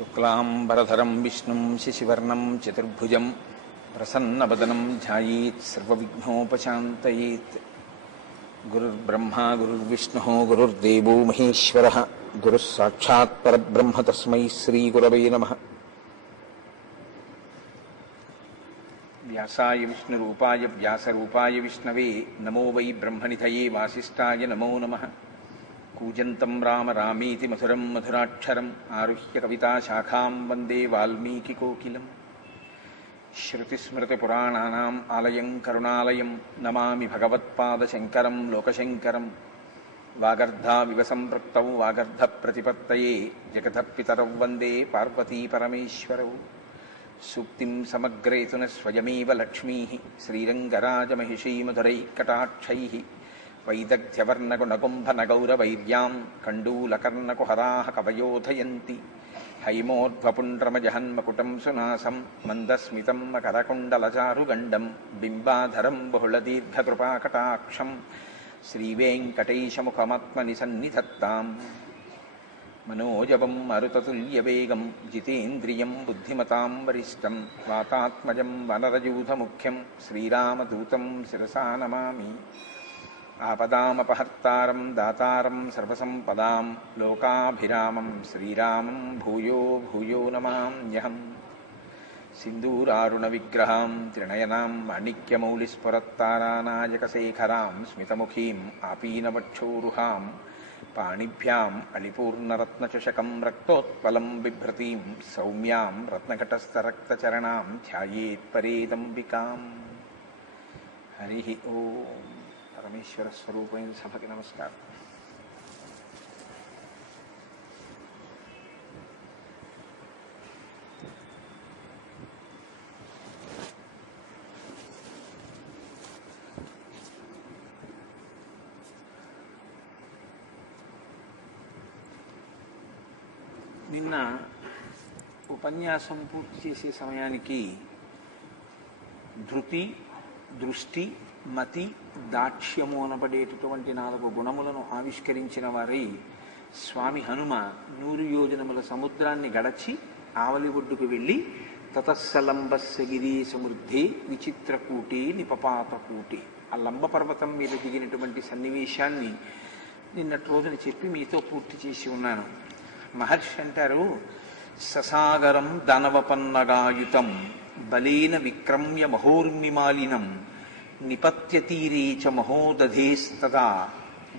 శుక్లాంబరధరం విష్ణుం శశివర్ణం చతుర్భుజం ప్రసన్నవదనం ధ్యాయేత్ సర్వవిఘ్నోపశాంతయేత్. గురుర్బ్రహ్మా గురుర్విష్ణుః గురుర్దేవో మహేశ్వరః గురుః సాక్షాత్ పరబ్రహ్మ తస్మై శ్రీగురవే నమః. వ్యాసాయ విష్ణురూపాయ వ్యాసరూపాయ విష్ణవే నమో వై బ్రహ్మనిధయే వాసిష్ఠాయ నమో నమః. కూజంతం రామ రామేతి మధురం మధురాక్షరం ఆరుహ్య కవితాశాఖాం వందే వాల్మీకికోకిలం. శ్రుతిస్మృతిపురాణానాం ఆలయం కరుణాలయం నమామి భగవత్పాదశంకరం లోకశంకరం. వాగర్ధావివ సంపృక్తౌ వాగర్ధప్రతిపత్తయే జగతః పితరౌ వందే పార్వతీపరమేశ్వరౌ. సూక్తిం సమగ్రేతున స్వయమేవ లక్ష్మీః శ్రీరంగరాజమహిషీమధురైఃకటాక్షైః. వైదగ్ధ్యవర్ణగుణగుంభనగౌరవైర్యాం కండూలకర్ణకుహరాः కవయోధయంతి. హైమోర్ధ్వపుండ్రమజహన్మకుటం సునాసం మందస్మితం మకరకుండలచారుగండం బింబాధరం బహుళదీర్ఘకృపాకటాక్షం శ్రీవేంకటేశముఖమాత్మని సన్నిధత్తాం. మనోజవం మరుతతుల్యవేగం జితేంద్రియం బుద్ధిమతాం వరిష్టం వాతాత్మజం వనరయూధముఖ్యం శ్రీరామదూతం శిరసా నమామి. ఆపదామపహర్తారం దాతారం సర్వసంపదాం లోకాభిరామం శ్రీరామం భూయో భూయో నమామ్యహం. సింధూరారుణ విగ్రహాం త్రినయనాం మాణిక్యమౌళిస్ఫురత్తారానాయకశేఖరాం స్మితముఖీం ఆపీనవక్షోరుహాం పాణిభ్యాం అళిపూర్ణరత్నచషకం రక్తోత్పలం బిభ్రతీం సౌమ్యాం రత్నఘటస్థరక్తచరణాం ధ్యాయేత్పరేదంబికాం. హరి ఓం. పరమేశ్వర స్వరూపమైన సభకి నమస్కారం. నిన్న ఉపన్యాసం పూర్తి చేసే సమయానికి ధృతి, దృష్టి, మతి, దాక్ష్యము అనబడేటటువంటి 4 గుణములను ఆవిష్కరించిన వారై స్వామి హనుమ 100 యోజనముల సముద్రాన్ని గడచి ఆవలి ఒడ్డుకు వెళ్ళి తతస్సలంబస్య గిరీ సమృద్ధి విచిత్రకూటి నిపపాతకూటి ఆ లంబ పర్వతం మీద దిగినటువంటి సన్నివేశాన్ని నిన్నటి రోజున చెప్పి మీతో పూర్తి చేసి ఉన్నాను. మహర్షి అంటారు, ససాగరం దానవపన్నగాయుతం బలేన విక్రమ్య మహోర్మిమాలినం నిపత్యతీరే చ మహోదధేస్తదా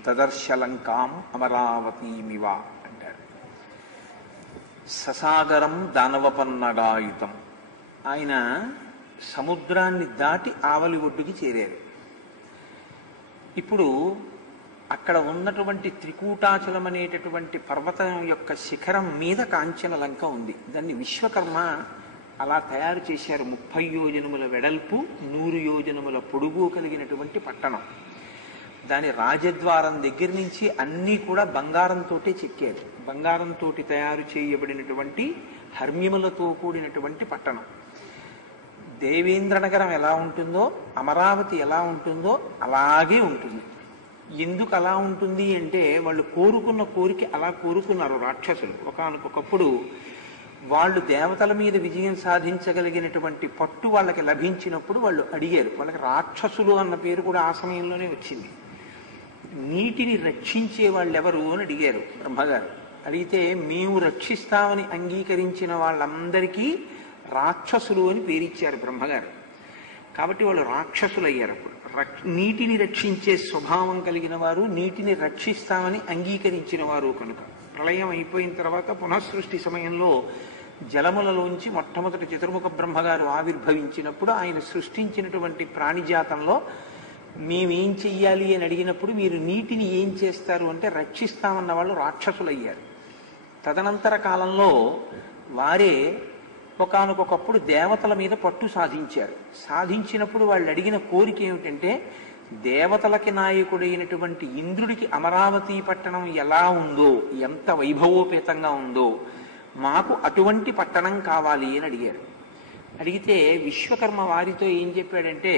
దదర్శలంకాం అమరావతీమివ అంటారు. ససాగరం దానవపన్నగాయుతం, ఆయన సముద్రాన్ని దాటి ఆవలి ఒడ్డుకి చేరారు. ఇప్పుడు అక్కడ ఉన్నటువంటి త్రికూటాచలం అనేటటువంటి పర్వతం యొక్క శిఖరం మీద కాంచన లంక ఉంది. దాన్ని విశ్వకర్మ అలా తయారు చేశారు. 30 యోజనముల వెడల్పు 100 యోజనముల పొడుగు కలిగినటువంటి పట్టణం. దాని రాజద్వారం దగ్గర నుంచి అన్నీ కూడా బంగారంతో చెక్కారు. బంగారంతో తయారు చేయబడినటువంటి హర్మ్యములతో కూడినటువంటి పట్టణం. దేవేంద్రనగరం ఎలా ఉంటుందో, అమరావతి ఎలా ఉంటుందో అలాగే ఉంటుంది. ఎందుకు అలా ఉంటుంది అంటే, వాళ్ళు కోరుకున్న కోరిక అలా కోరుకున్నారు రాక్షసులు. ఒకానొకప్పుడు వాళ్ళు దేవతల మీద విజయం సాధించగలిగినటువంటి పట్టు వాళ్ళకి లభించినప్పుడు వాళ్ళు అడిగారు. వాళ్ళకి రాక్షసులు అన్న పేరు కూడా ఆ సమయంలోనే వచ్చింది. నీటిని రక్షించే వాళ్ళు ఎవరు అని అడిగారు బ్రహ్మగారు. అడిగితే మేము రక్షిస్తామని అంగీకరించిన వాళ్ళందరికీ రాక్షసులు అని పేరిచ్చారు బ్రహ్మగారు. కాబట్టి వాళ్ళు రాక్షసులు అయ్యారు. అప్పుడు నీటిని రక్షించే స్వభావం కలిగిన వారు, నీటిని రక్షిస్తామని అంగీకరించిన వారు కనుక. ప్రళయం అయిపోయిన తర్వాత పునఃసృష్టి సమయంలో జలములలోంచి మొట్టమొదటి చతుర్ముఖ బ్రహ్మగారు ఆవిర్భవించినప్పుడు ఆయన సృష్టించినటువంటి ప్రాణిజాతంలో మేమేం చెయ్యాలి అని అడిగినప్పుడు మీరు నీటిని ఏం చేస్తారు అంటే రక్షిస్తామన్న వాళ్ళు రాక్షసులయ్యారు. తదనంతర కాలంలో వారే ఒకానొకప్పుడు దేవతల మీద పట్టు సాధించారు. సాధించినప్పుడు వాళ్ళు అడిగిన కోరిక ఏమిటంటే, దేవతలకి నాయకుడైనటువంటి ఇంద్రుడికి అమరావతి పట్టణం ఎలా ఉందో, ఎంత వైభవోపేతంగా ఉందో, మాకు అటువంటి పట్టణం కావాలి అని అడిగారు. అడిగితే విశ్వకర్మ వారితో ఏం చెప్పాడంటే,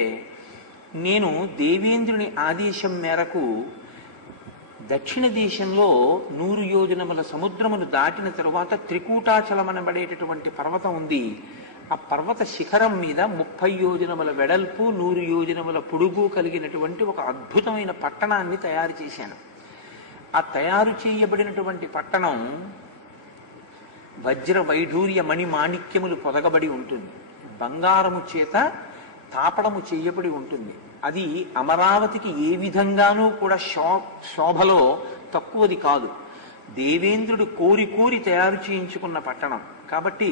నేను దేవేంద్రుని ఆదేశం మేరకు దక్షిణ దేశంలో 100 యోజనముల సముద్రమును దాటిన తరువాత త్రికూటాచలమనబడేటటువంటి పర్వతం ఉంది. ఆ పర్వత శిఖరం మీద 30 యోజనముల వెడల్పు 100 యోజనముల పొడుగు కలిగినటువంటి ఒక అద్భుతమైన పట్టణాన్ని తయారు చేశాను. ఆ తయారు చేయబడినటువంటి పట్టణం వజ్ర వైఢూర్య మణి మాణిక్యములు పొదగబడి ఉంటుంది. బంగారము చేత తాపడము చేయబడి ఉంటుంది. అది అమరావతికి ఏ విధంగానూ కూడా శోభలో తక్కువది కాదు. దేవేంద్రుడు కోరి కోరి తయారు చేయించుకున్న పట్టణం కాబట్టి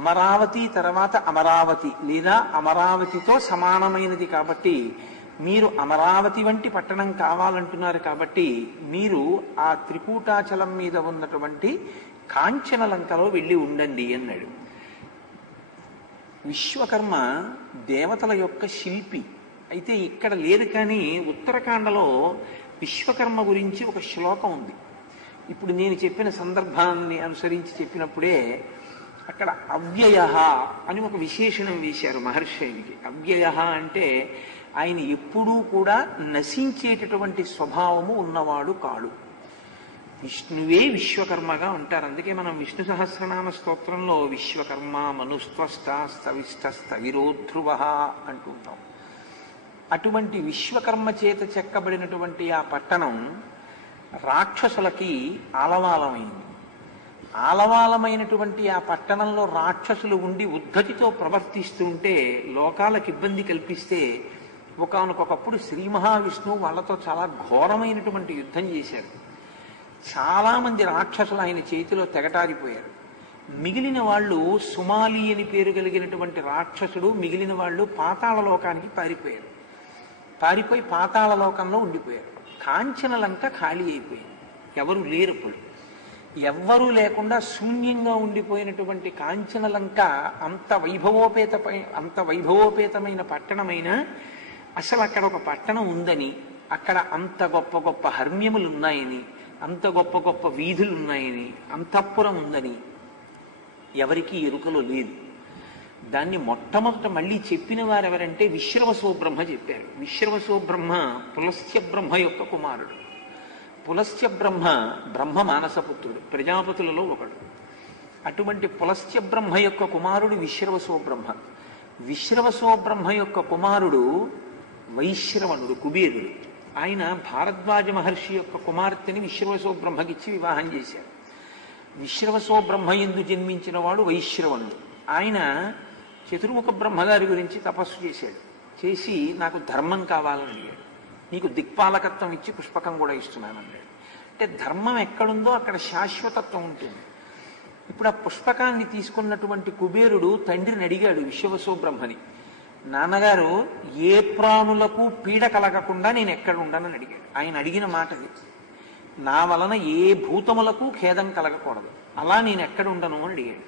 అమరావతి తర్వాత అమరావతి లేదా అమరావతితో సమానమైనది. కాబట్టి మీరు అమరావతి వంటి పట్టణం కావాలంటున్నారు కాబట్టి మీరు ఆ త్రికూటాచలం మీద ఉన్నటువంటి కాంచనలంకలో వెళ్ళి ఉండండి అన్నాడు. విశ్వకర్మ దేవతల యొక్క శిల్పి అయితే ఇక్కడ లేదు. కానీ ఉత్తరాఖండలో విశ్వకర్మ గురించి ఒక శ్లోకం ఉంది. ఇప్పుడు నేను చెప్పిన సందర్భాన్ని అనుసరించి చెప్పినప్పుడే అక్కడ అవ్యయ అని ఒక విశేషణం వేశారు మహర్షికి. అవ్యయ అంటే ఆయన ఎప్పుడూ కూడా నశించేటటువంటి స్వభావము ఉన్నవాడు కాడు. విష్ణువే విశ్వకర్మగా ఉంటారు. అందుకే మనం విష్ణు సహస్రనామ స్తోత్రంలో విశ్వకర్మ మనుస్త్వష్ట స్థవిష్ట స్థవిరోధ్రువ అంటుంటాం. అటువంటి విశ్వకర్మ చేత చెక్కబడినటువంటి ఆ పట్టణం రాక్షసులకి ఆలవాలమైంది. ఆలవాలమైనటువంటి ఆ పట్టణంలో రాక్షసులు ఉండి ఉద్ధతితో ప్రవర్తిస్తుంటే లోకాలకు ఇబ్బంది కల్పిస్తే ఒకానొకప్పుడు శ్రీ మహావిష్ణువు వాళ్ళతో చాలా ఘోరమైనటువంటి యుద్ధం చేశారు. చాలామంది రాక్షసులు ఆయన చేతిలో తెగటారిపోయారు. మిగిలిన వాళ్ళు సుమాలి అని పేరు కలిగినటువంటి రాక్షసుడు మిగిలిన వాళ్ళు పాతాళ లోకానికి పారిపోయారు. పారిపోయి పాతాళ లోకంలో ఉండిపోయారు. కాంచనలంక ఖాళీ అయిపోయింది. ఎవరు లేరప్పుడు. ఎవ్వరూ లేకుండా శూన్యంగా ఉండిపోయినటువంటి కాంచనలంక అంత వైభవోపేతమైన పట్టణమైన అసలు అక్కడ ఒక పట్టణం ఉందని, అక్కడ అంత గొప్ప గొప్ప హర్మ్యములు ఉన్నాయని, అంత గొప్ప గొప్ప వీధులు ఉన్నాయని, అంతఃపురం ఉందని ఎవరికీ ఎరుకలో లేదు. దాన్ని మొట్టమొదట మళ్ళీ చెప్పిన వారు ఎవరంటే విశ్రవసో బ్రహ్మ చెప్పారు. విశ్రవసో బ్రహ్మ పులస్త్య బ్రహ్మ యొక్క కుమారుడు. పులస్త్య బ్రహ్మ బ్రహ్మ మానసపుత్రుడు, ప్రజాపతులలో ఒకడు. అటువంటి పులస్త్య బ్రహ్మ యొక్క కుమారుడు విశ్రవసో బ్రహ్మ. విశ్రవసో బ్రహ్మ యొక్క కుమారుడు వైశ్రవణుడు, కుబేరుడు. ఆయన భారద్వాజ మహర్షి యొక్క కుమార్తెని విశ్రవసో బ్రహ్మకిచ్చి వివాహం చేశారు. విశ్రవసో బ్రహ్మ యందు జన్మించిన వాడు వైశ్రవణుడు. ఆయన చతుర్ముఖ బ్రహ్మగారి గురించి తపస్సు చేశాడు. చేసి నాకు ధర్మం కావాలని అడిగాడు. నీకు దిక్పాలకత్వం ఇచ్చి పుష్పకం కూడా ఇస్తున్నానన్నాడు. అంటే ధర్మం ఎక్కడుందో అక్కడ శాశ్వతత్వం ఉంటుంది. ఇప్పుడు ఆ పుష్పకాన్ని తీసుకున్నటువంటి కుబేరుడు తండ్రిని అడిగాడు విశ్రవసో బ్రహ్మని, నాన్నగారు ఏ ప్రాణులకు పీడ కలగకుండా నేను ఎక్కడ ఉండనని అడిగాడు. ఆయన అడిగిన మాటది, నా వలన ఏ భూతములకు ఖేదం కలగకూడదు, అలా నేను ఎక్కడ ఉండను అని అడిగాడు.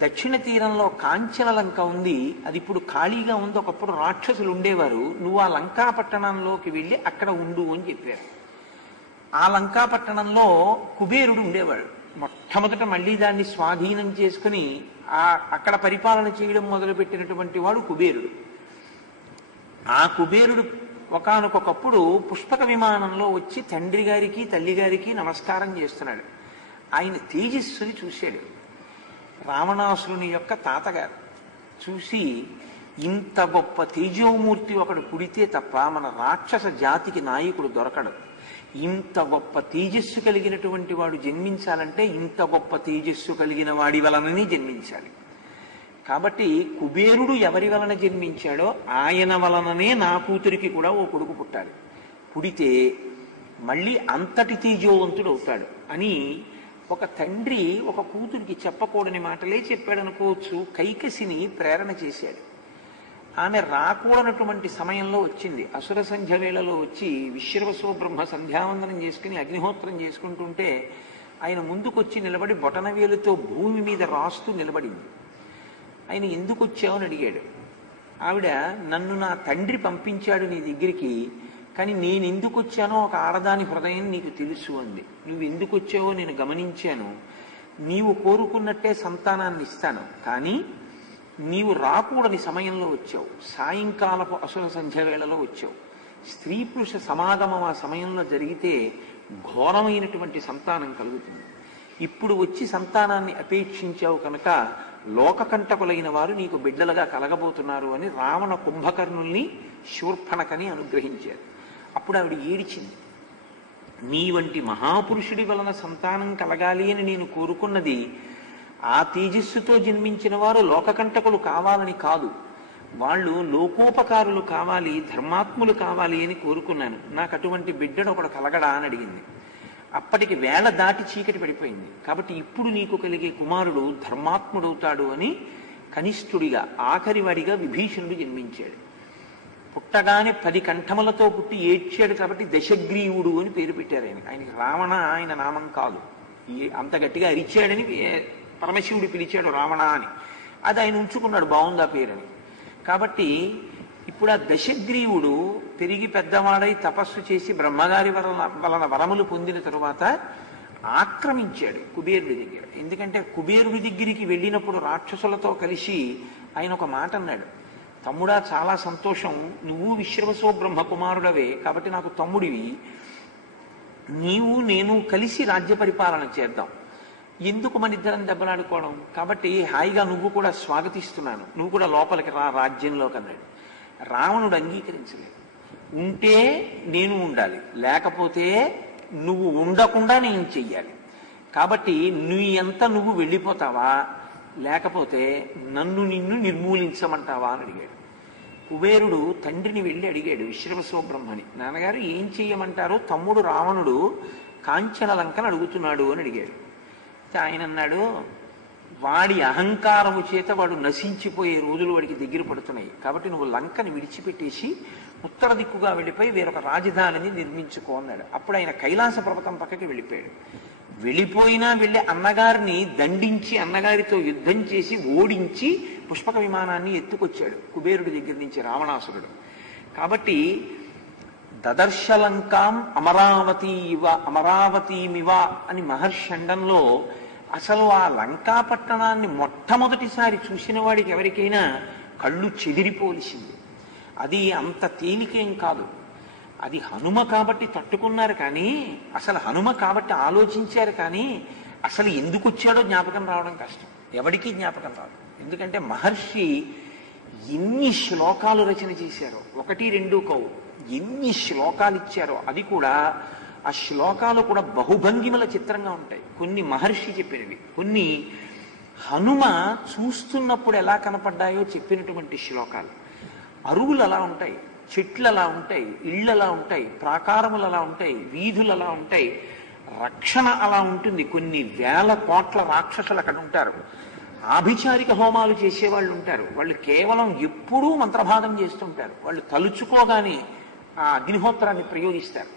దక్షిణ తీరంలో కాంచనలంక ఉంది. అది ఇప్పుడు ఖాళీగా ఉంది. ఒకప్పుడు రాక్షసులు ఉండేవారు. నువ్వు ఆ లంకా పట్టణంలోకి వెళ్ళి అక్కడ ఉండు అని చెప్పారు. ఆ లంకా పట్టణంలో కుబేరుడు ఉండేవాడు. మొట్టమొదట మళ్ళీ దాన్ని స్వాధీనం చేసుకుని అక్కడ పరిపాలన చేయడం మొదలుపెట్టినటువంటి వాడు కుబేరుడు. ఆ కుబేరుడు ఒకానొకప్పుడు పుష్పక విమానంలో వచ్చి తండ్రి గారికి తల్లి గారికి నమస్కారం చేస్తున్నాడు. ఆయన తేజస్సుని చూశాడు. రావణాసురుని యొక్క తాతగారు చూసి, ఇంత గొప్ప తేజోమూర్తి ఒకడు పుడితే తప్ప మన రాక్షస జాతికి నాయకుడు దొరకడు. ఇంత గొప్ప తేజస్సు కలిగినటువంటి వాడు జన్మించాలంటే ఇంత గొప్ప తేజస్సు కలిగిన వాడి వలనని జన్మించాలి. కాబట్టి కుబేరుడు ఎవరి వలన జన్మించాడో ఆయన వలననే నా కూతురికి కూడా ఓ కొడుకు పుట్టాలి. పుడితే మళ్ళీ అంతటి తేజోవంతుడు అవుతాడు అని ఒక తండ్రి ఒక కూతురికి చెప్పకూడని మాటలే చెప్పాడు అనుకోవచ్చు. కైకసిని ప్రేరణ చేశాడు. ఆమె రాకూడనటువంటి సమయంలో వచ్చింది. అసుర సంధ్య వేళలో వచ్చి విశ్రవసో బ్రహ్మ సంధ్యావందనం చేసుకుని అగ్నిహోత్రం చేసుకుంటుంటే ఆయన ముందుకొచ్చి నిలబడి బొటనవేలుతో భూమి మీద రాస్తూ నిలబడింది. ఆయన ఎందుకు వచ్చావని అడిగాడు. ఆవిడ, నన్ను నా తండ్రి పంపించాడు నీ దగ్గరికి, కానీ నేను ఎందుకు వచ్చానో ఒక ఆడదాని హృదయం నీకు తెలుసు అంది. నువ్వు ఎందుకు వచ్చావో నేను గమనించాను. నీవు కోరుకున్నట్టే సంతానాన్ని ఇస్తాను, కానీ నీవు రాకూడని సమయంలో వచ్చావు. సాయంకాలపు అసుర సంధ్య వేళలో వచ్చావు. స్త్రీ పురుష సమాగమం ఆ సమయంలో జరిగితే ఘోరమైనటువంటి సంతానం కలుగుతుంది. ఇప్పుడు వచ్చి సంతానాన్ని అపేక్షించావు కనుక లోకకంటకులైన వారు నీకు బిడ్డలుగా కలగబోతున్నారు అని రావణ కుంభకర్ణుల్ని శూర్పణకని అనుగ్రహించారు. అప్పుడు ఆవిడ ఏడిచింది. నీ వంటి మహాపురుషుడి వలన సంతానం కలగాలి అని నేను కోరుకున్నది ఆ తేజస్సుతో జన్మించిన వారు లోకకంటకులు కావాలని కాదు, వాళ్ళు లోకోపకారులు కావాలి, ధర్మాత్ములు కావాలి అని కోరుకున్నాను. నాకు అటువంటి బిడ్డడు ఒకడు కలగడా అని అడిగింది. అప్పటికి వేళ దాటి చీకటి పడిపోయింది. కాబట్టి ఇప్పుడు నీకు కలిగే కుమారుడు ధర్మాత్ముడవుతాడు అని కనిష్ఠుడిగా ఆఖరివాడిగా విభీషణుడు జన్మించాడు. పుట్టగానే 10 కంఠములతో పుట్టి ఏడ్చాడు కాబట్టి దశగ్రీవుడు అని పేరు పెట్టారు ఆయనకి. రావణ ఆయన నామం కాదు, అంత గట్టిగా అరిచాడని పరమశివుడు పిలిచాడు రావణ అని. అది ఆయన ఉంచుకున్నాడు, బాగుందా పేరని. కాబట్టి ఇప్పుడు ఆ దశగ్రీవుడు పెరిగి పెద్దవాడై తపస్సు చేసి బ్రహ్మగారి వలన వరములు పొందిన తరువాత ఆక్రమించాడు కుబేరుడి దగ్గర. ఎందుకంటే కుబేరుడి దగ్గరికి వెళ్ళినప్పుడు రాక్షసులతో కలిసి ఆయన ఒక మాట అన్నాడు, తమ్ముడా చాలా సంతోషం, నువ్వు విశ్రవసో బ్రహ్మకుమారుడవే కాబట్టి నాకు తమ్ముడివి, నీవు నేను కలిసి రాజ్య పరిపాలన చేద్దాం, ఎందుకు మన ఇద్దరం దెబ్బలాడుకోవడం, కాబట్టి హాయిగా నువ్వు కూడా స్వాగతిస్తున్నాను, నువ్వు కూడా లోపలికి రా రాజ్యంలోకి అన్నాడు. రావణుడు అంగీకరించలేదు. ఉంటే నేను ఉండాలి, లేకపోతే నువ్వు ఉండకుండా నేను చెయ్యాలి, కాబట్టి నువ్వు వెళ్ళిపోతావా లేకపోతే నన్ను నిన్ను నిర్మూలించమంటావా అని అడిగాడు. కుబేరుడు తండ్రిని వెళ్ళి అడిగాడు విశ్రవసో బ్రహ్మని, నాన్నగారు ఏం చెయ్యమంటారో, తమ్ముడు రావణుడు కాంచన లంకను అడుగుతున్నాడు అని అడిగాడు. ఆయన అన్నాడు, వాడి అహంకారము చేత వాడు నశించిపోయే రోజులు వాడికి దగ్గర పడుతున్నాయి, కాబట్టి నువ్వు లంకని విడిచిపెట్టేసి ఉత్తర దిక్కుగా వెళ్ళిపోయి వేరొక రాజధానిని నిర్మించుకో అన్నాడు. అప్పుడు ఆయన కైలాస పర్వతం పక్కకి వెళ్ళిపోయాడు. వెళ్ళిపోయినా వెళ్ళి అన్నగారిని దండించి అన్నగారితో యుద్ధం చేసి ఓడించి పుష్పక విమానాన్ని ఎత్తుకొచ్చాడు కుబేరుడి దగ్గర నుంచి రావణాసురుడు. కాబట్టి దదర్శలంకాం అమరావతీమివ అని మహర్షండంలో అసలు ఆ లంకాపట్టణాన్ని మొట్టమొదటిసారి చూసిన వాడికి ఎవరికైనా కళ్ళు చెదిరిపోలిసింది. అది అంత తేలికేం కాదు. అది హనుమ కాబట్టి తట్టుకున్నారు, కానీ అసలు హనుమ కాబట్టి ఆలోచించారు, కానీ అసలు ఎందుకు వచ్చాడో జ్ఞాపకం రావడం కష్టం, ఎవరికీ జ్ఞాపకం రాదు. ఎందుకంటే మహర్షి ఎన్ని శ్లోకాలు రచన చేశారో, 1, 2 కవు, ఎన్ని శ్లోకాలు ఇచ్చారో, అది కూడా ఆ శ్లోకాలు కూడా బహుభంగిమల చిత్రంగా ఉంటాయి. కొన్ని మహర్షి చెప్పినవి, కొన్ని హనుమ చూస్తున్నప్పుడు ఎలా కనపడ్డాయో చెప్పినటువంటి శ్లోకాలు. అరువులు అలా ఉంటాయి, చెట్లు అలా ఉంటాయి, ఇళ్ళు అలా ఉంటాయి, ప్రాకారములు అలా ఉంటాయి, వీధులు అలా ఉంటాయి, రక్షణ అలా ఉంటుంది. కొన్ని వేల కోట్ల రాక్షసులు అక్కడ ఉంటారు. ఆభిచారిక హోమాలు చేసేవాళ్ళు ఉంటారు, వాళ్ళు కేవలం ఎప్పుడూ మంత్రభాగం చేస్తుంటారు, వాళ్ళు తలుచుకోగానే ఆ అగ్నిహోత్రాన్ని ప్రయోగిస్తారు.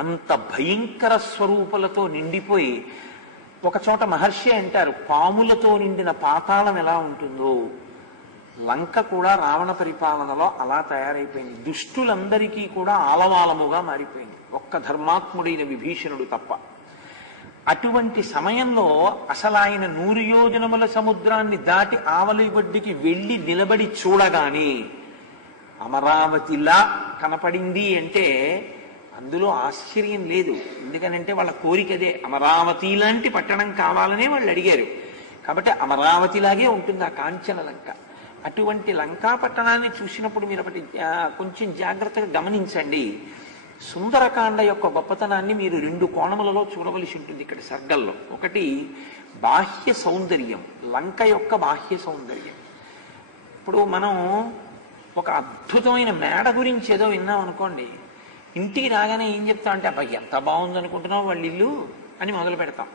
అంత భయంకర స్వరూపులతో నిండిపోయి ఒక చోట మహర్షి అంటారు, పాములతో నిండిన పాతాళం ఎలా ఉంటుందో లంక కూడా రావణ పరిపాలనలో అలా తయారైపోయింది. దుష్టులందరికీ కూడా ఆలవాలముగా మారిపోయింది, ఒక్క ధర్మాత్ముడైన విభీషణుడు తప్ప. అటువంటి సమయంలో అసలు ఆయన 100 యోజనముల సముద్రాన్ని దాటి ఆవలిబడ్డికి వెళ్ళి నిలబడి చూడగానే అమరావతిలా కనపడింది అంటే అందులో ఆశ్చర్యం లేదు. ఎందుకనంటే వాళ్ళ కోరికదే, అమరావతి లాంటి పట్టణం కావాలనే వాళ్ళు అడిగారు. కాబట్టి అమరావతిలాగే ఉంటుంది ఆ కాంచన లంక. అటువంటి లంకా పట్టణాన్ని చూసినప్పుడు మీరు ఒకటి కొంచెం జాగ్రత్తగా గమనించండి. సుందరకాండ యొక్క గొప్పతనాన్ని మీరు 2 కోణములలో చూడవలసి ఉంటుంది ఇక్కడ సర్గల్లో. ఒకటి బాహ్య సౌందర్యం, లంక యొక్క బాహ్య సౌందర్యం. ఇప్పుడు మనం ఒక అద్భుతమైన మేడ గురించి ఏదో విన్నాం అనుకోండి, ఇంటికి రాగానే ఏం చెప్తాం అంటే, అబ్బాయి ఎంత బాగుంది అనుకుంటున్నావు వాళ్ళ ఇల్లు అని మొదలు పెడతాం.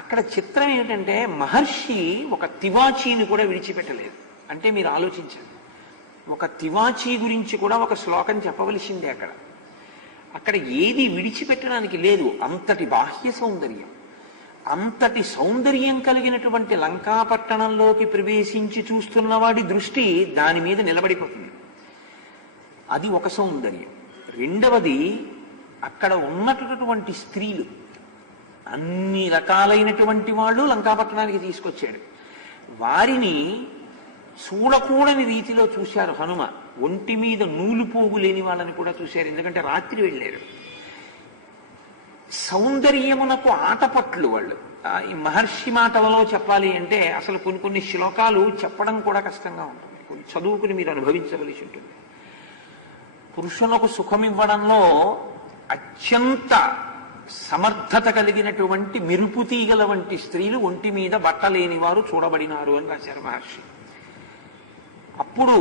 అక్కడ చిత్రం ఏమిటంటే మహర్షి ఒక తివాచీని కూడా విడిచిపెట్టలేదు. అంటే మీరు ఆలోచించండి, ఒక తివాచీ గురించి కూడా ఒక శ్లోకం చెప్పవలసిందే. అక్కడ ఏది విడిచిపెట్టడానికి లేదు. అంతటి బాహ్య సౌందర్యం, అంతటి సౌందర్యం కలిగినటువంటి లంకాపట్టణంలోకి ప్రవేశించి చూస్తున్నవాడి దృష్టి దాని మీద నిలబడిపోతుంది. అది ఒక సౌందర్యం. రెండవది, అక్కడ ఉన్నటువంటి స్త్రీలు, అన్ని రకాలైనటువంటి వాళ్ళు లంకాపట్టణానికి తీసుకొచ్చాడు. వారిని చూడకూడని రీతిలో చూశారు హనుమ. ఒంటి మీద నూలు పోగు లేని వాళ్ళని కూడా చూశారు, ఎందుకంటే రాత్రి వెళ్ళారు. సౌందర్యమునకు ఆటపట్లు వాళ్ళు. ఈ మహర్షి మాటలలో చెప్పాలి అంటే అసలు కొన్ని శ్లోకాలు చెప్పడం కూడా కష్టంగా ఉంటుంది, కొన్ని చదువుకుని మీరు అనుభవించవలసి ఉంటుంది. పురుషులకు సుఖమివ్వడంలో అత్యంత సమర్థత కలిగినటువంటి మెరుపు తీగల వంటి స్త్రీలు ఒంటి మీద బట్టలేని వారు చూడబడినారు అని రాశారు మహర్షి. అప్పుడు